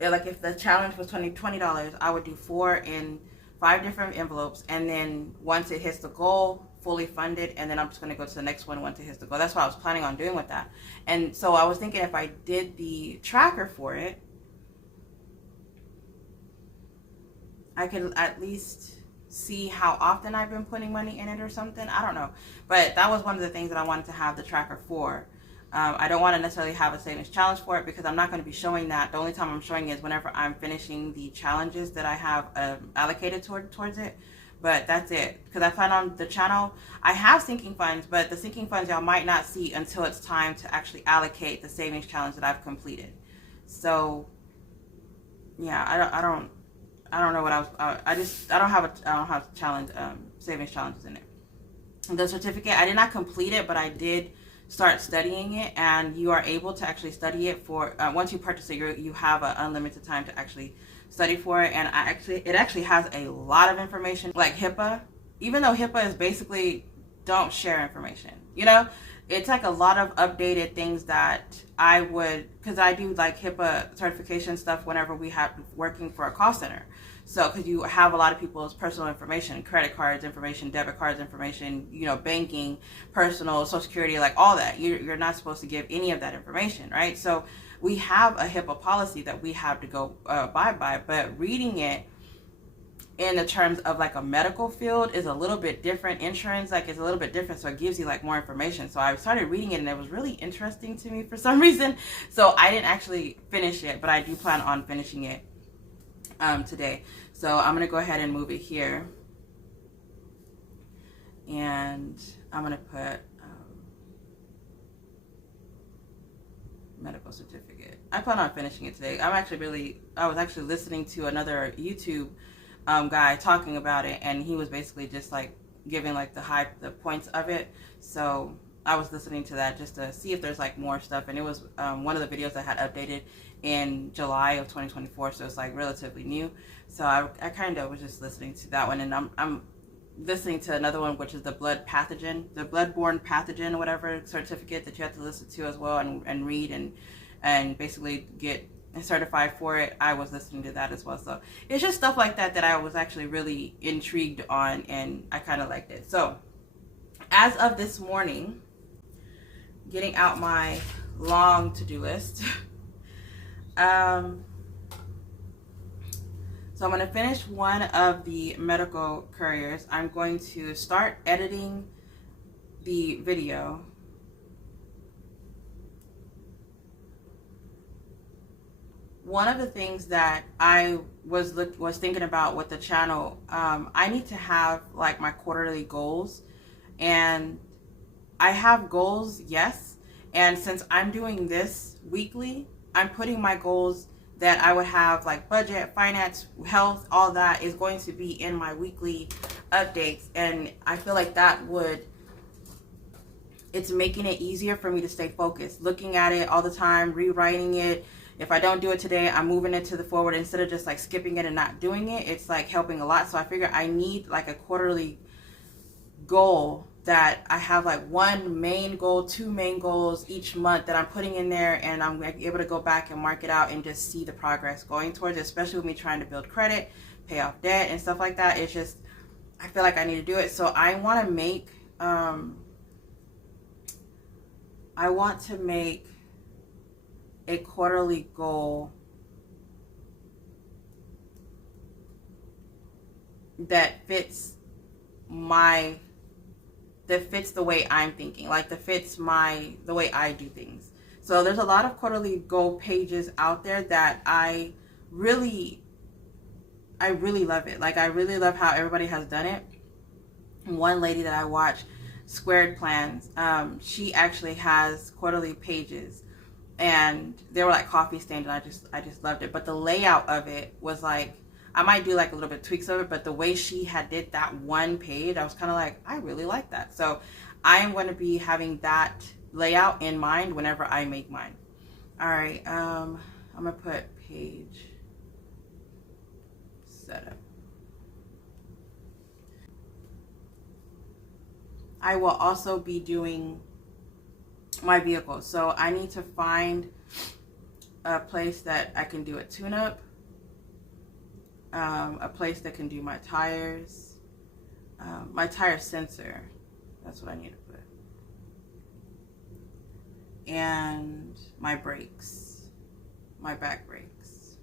Like if the challenge was $20, I would do 4 in 5 different envelopes, and then once it hits the goal, fully funded, and then I'm just going to go to the next one once it hits the goal. That's what I was planning on doing with that. And so I was thinking if I did the tracker for it, I could at least see how often I've been putting money in it or something. I don't know. But that was one of the things that I wanted to have the tracker for. I don't want to necessarily have a savings challenge for it because I'm not going to be showing that. The only time I'm showing it is whenever I'm finishing the challenges that I have allocated towards it. But that's it. Because I plan on the channel, I have sinking funds, but the sinking funds y'all might not see until it's time to actually allocate the savings challenge that I've completed. So, yeah, I don't know what I don't have challenge savings challenges in it. The certificate, I did not complete it, but I did start studying it, and you are able to actually study it for once you purchase it, you have an unlimited time to actually study for it. And it actually has a lot of information, like HIPAA. Even though HIPAA is basically don't share information, you know, it's like a lot of updated things that I would, because I do like HIPAA certification stuff whenever we have working for a call center. So, because you have a lot of people's personal information, credit cards information, debit cards information, you know, banking, personal, social security, like all that. You're not supposed to give any of that information, right? So we have a HIPAA policy that we have to go abide by, but reading it in the terms of like a medical field is a little bit different. Insurance, like, is a little bit different, so it gives you like more information. So I started reading it and it was really interesting to me for some reason. So I didn't actually finish it, but I do plan on finishing it today. So I'm going to go ahead and move it here. And I'm going to put medical certificate. I plan on finishing it today. I was actually listening to another YouTube guy talking about it, and he was basically just like giving like the points of it. So I was listening to that just to see if there's like more stuff, and it was one of the videos I had updated in July of 2024, so it's like relatively new. So I kind of was just listening to that one, and I'm listening to another one, which is the bloodborne pathogen or whatever certificate that you have to listen to as well, and read and basically get and certified for it, I was listening to that as well. So it's just stuff like that that I was actually really intrigued on, and I kind of liked it. So as of this morning, getting out my long to-do list. So I'm going to finish one of the medical couriers. I'm going to start editing the video. One of the things that I was thinking about with the channel, I need to have like my quarterly goals, and I have goals, yes. And since I'm doing this weekly, I'm putting my goals that I would have, like budget, finance, health, all that is going to be in my weekly updates. And I feel like it's making it easier for me to stay focused, looking at it all the time, rewriting it. If I don't do it today, I'm moving it to the forward instead of just like skipping it and not doing it. It's like helping a lot. So I figure I need like a quarterly goal that I have, like one main goal, two main goals each month that I'm putting in there, and I'm able to go back and mark it out and just see the progress going towards it, especially with me trying to build credit, pay off debt and stuff like that. It's just, I feel like I need to do it. So I want to make a quarterly goal that fits the way I'm thinking, like that fits the way I do things. So there's a lot of quarterly goal pages out there that I really love it. Like I really love how everybody has done it. One lady that I watch, Squared Plans, she actually has quarterly pages, and they were like coffee stained, and I just loved it. But the layout of it was like, I might do like a little bit tweaks of it, but the way she had did that one page, I was kind of like, I really like that. So I am going to be having that layout in mind whenever I make mine. All right, I'm gonna put page setup. I will also be doing my vehicle, so I need to find a place that I can do a tune-up. A place that can do my tires, my tire sensor, that's what I need to put, and my brakes, my back brakes.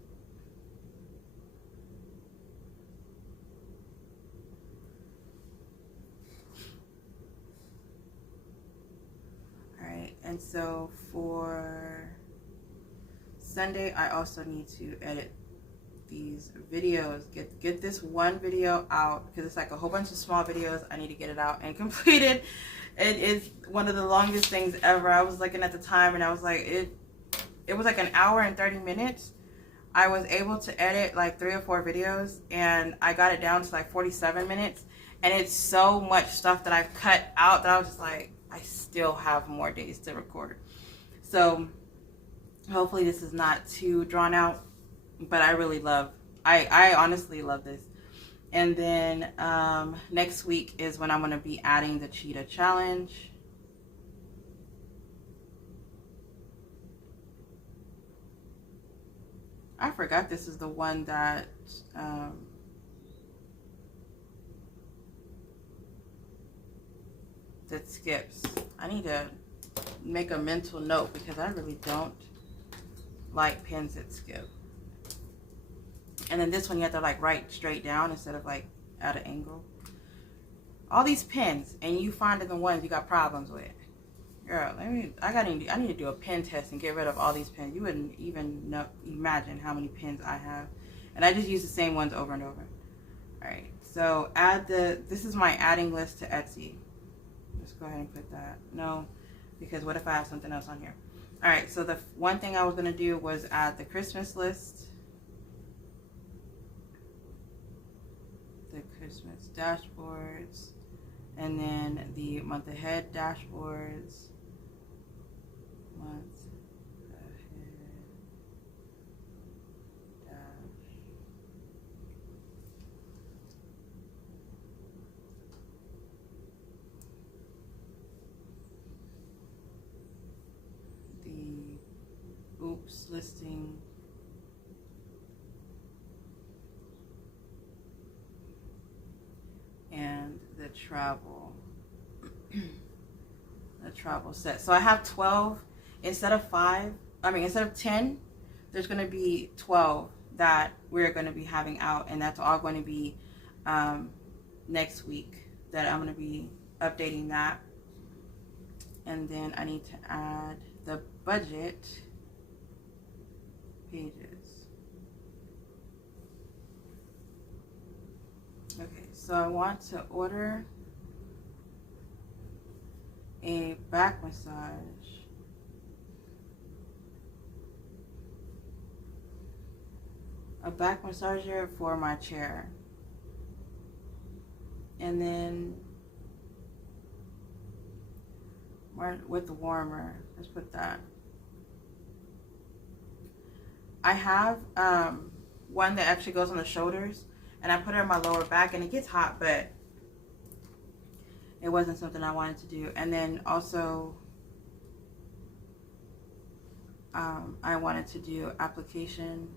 All right, and so for Sunday, I also need to edit these videos, get this one video out, because it's like a whole bunch of small videos. I need to get it out and complete it. It is one of the longest things ever. I was looking at the time, and I was like, it was like an hour and 30 minutes. I was able to edit like 3 or 4 videos, and I got it down to like 47 minutes, and it's so much stuff that I've cut out that I was just like, I still have more days to record. So hopefully this is not too drawn out. But I honestly love this. And then next week is when I'm going to be adding the cheetah challenge. I forgot this is the one that that skips. I need to make a mental note because I really don't like pins that skip. And then this one you have to like write straight down instead of like at an angle. All these pins, and you finding the ones you got problems with. Girl, I need to do a pen test and get rid of all these pins. You wouldn't even imagine how many pins I have. And I just use the same ones over and over. Alright, so this is my adding list to Etsy. Let's go ahead and put that. No, because what if I have something else on here? Alright, so the one thing I was going to do was add the Christmas list. The Christmas dashboards, and then the month ahead dashboards. Month ahead dash. The oops listing travel. The travel set. So I have 12 instead of 5. I mean, instead of 10, there's going to be 12 that we're going to be having out, and that's all going to be next week that I'm going to be updating that. And then I need to add the budget pages. Okay, so I want to order a back massage. A back massager for my chair. And then with the warmer, let's put that. I have one that actually goes on the shoulders, and I put it on my lower back, and it gets hot, but it wasn't something I wanted to do. And then also I wanted to do application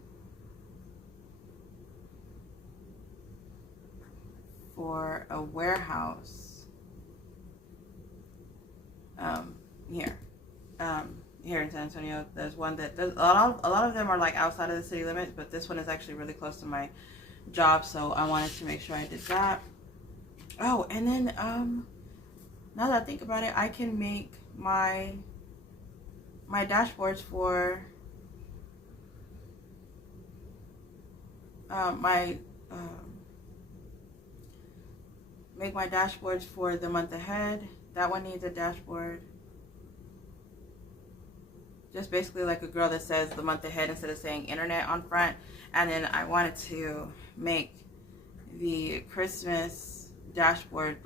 for a warehouse here in San Antonio. There's one that a lot of them are like outside of the city limits, but this one is actually really close to my job, so I wanted to make sure I did that. Oh, and then now that I think about it, I can make my dashboards for make my dashboards for the month ahead. That one needs a dashboard. Just basically like a girl that says the month ahead instead of saying internet on front. And then I wanted to make the Christmas dashboard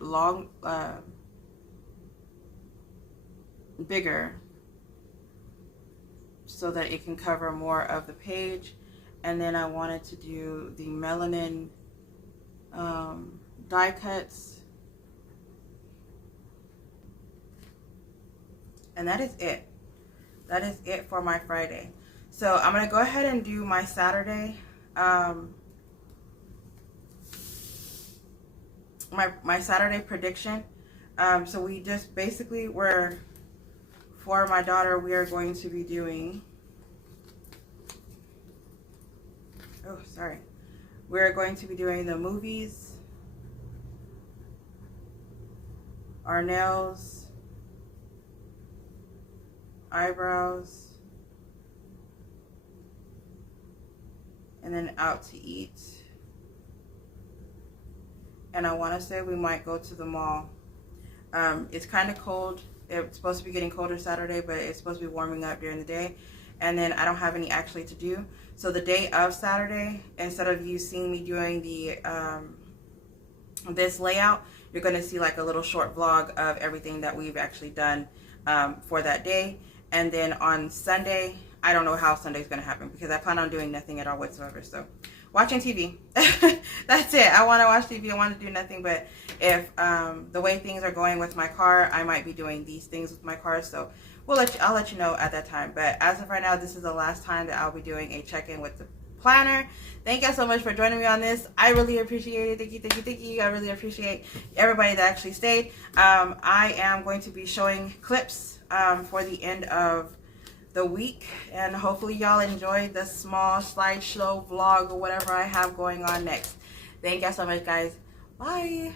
bigger so that it can cover more of the page. And then I wanted to do the melanin die cuts. And that is it. That is it for my Friday. So I'm going to go ahead and do my Saturday. My Saturday prediction. So we just basically for my daughter, we are going to be doing, we're going to be doing the movies, our nails, eyebrows, and then out to eat. And I want to say we might go to the mall. It's kind of cold. It's supposed to be getting colder Saturday, but it's supposed to be warming up during the day. And then I don't have any actually to do. So the day of Saturday, instead of you seeing me doing the this layout, you're going to see like a little short vlog of everything that we've actually done for that day. And then on Sunday, I don't know how Sunday's going to happen because I plan on doing nothing at all whatsoever. So watching TV. That's it. I want to watch TV. I want to do nothing. But if the way things are going with my car, I might be doing these things with my car. So I'll let you know at that time. But as of right now, this is the last time that I'll be doing a check-in with the planner. Thank you so much for joining me on this. I really appreciate it. Thank you, thank you, thank you. I really appreciate everybody that actually stayed. I am going to be showing clips for the end of the week, and hopefully y'all enjoyed the small slideshow vlog or whatever I have going on next. Thank you so much, guys. Bye.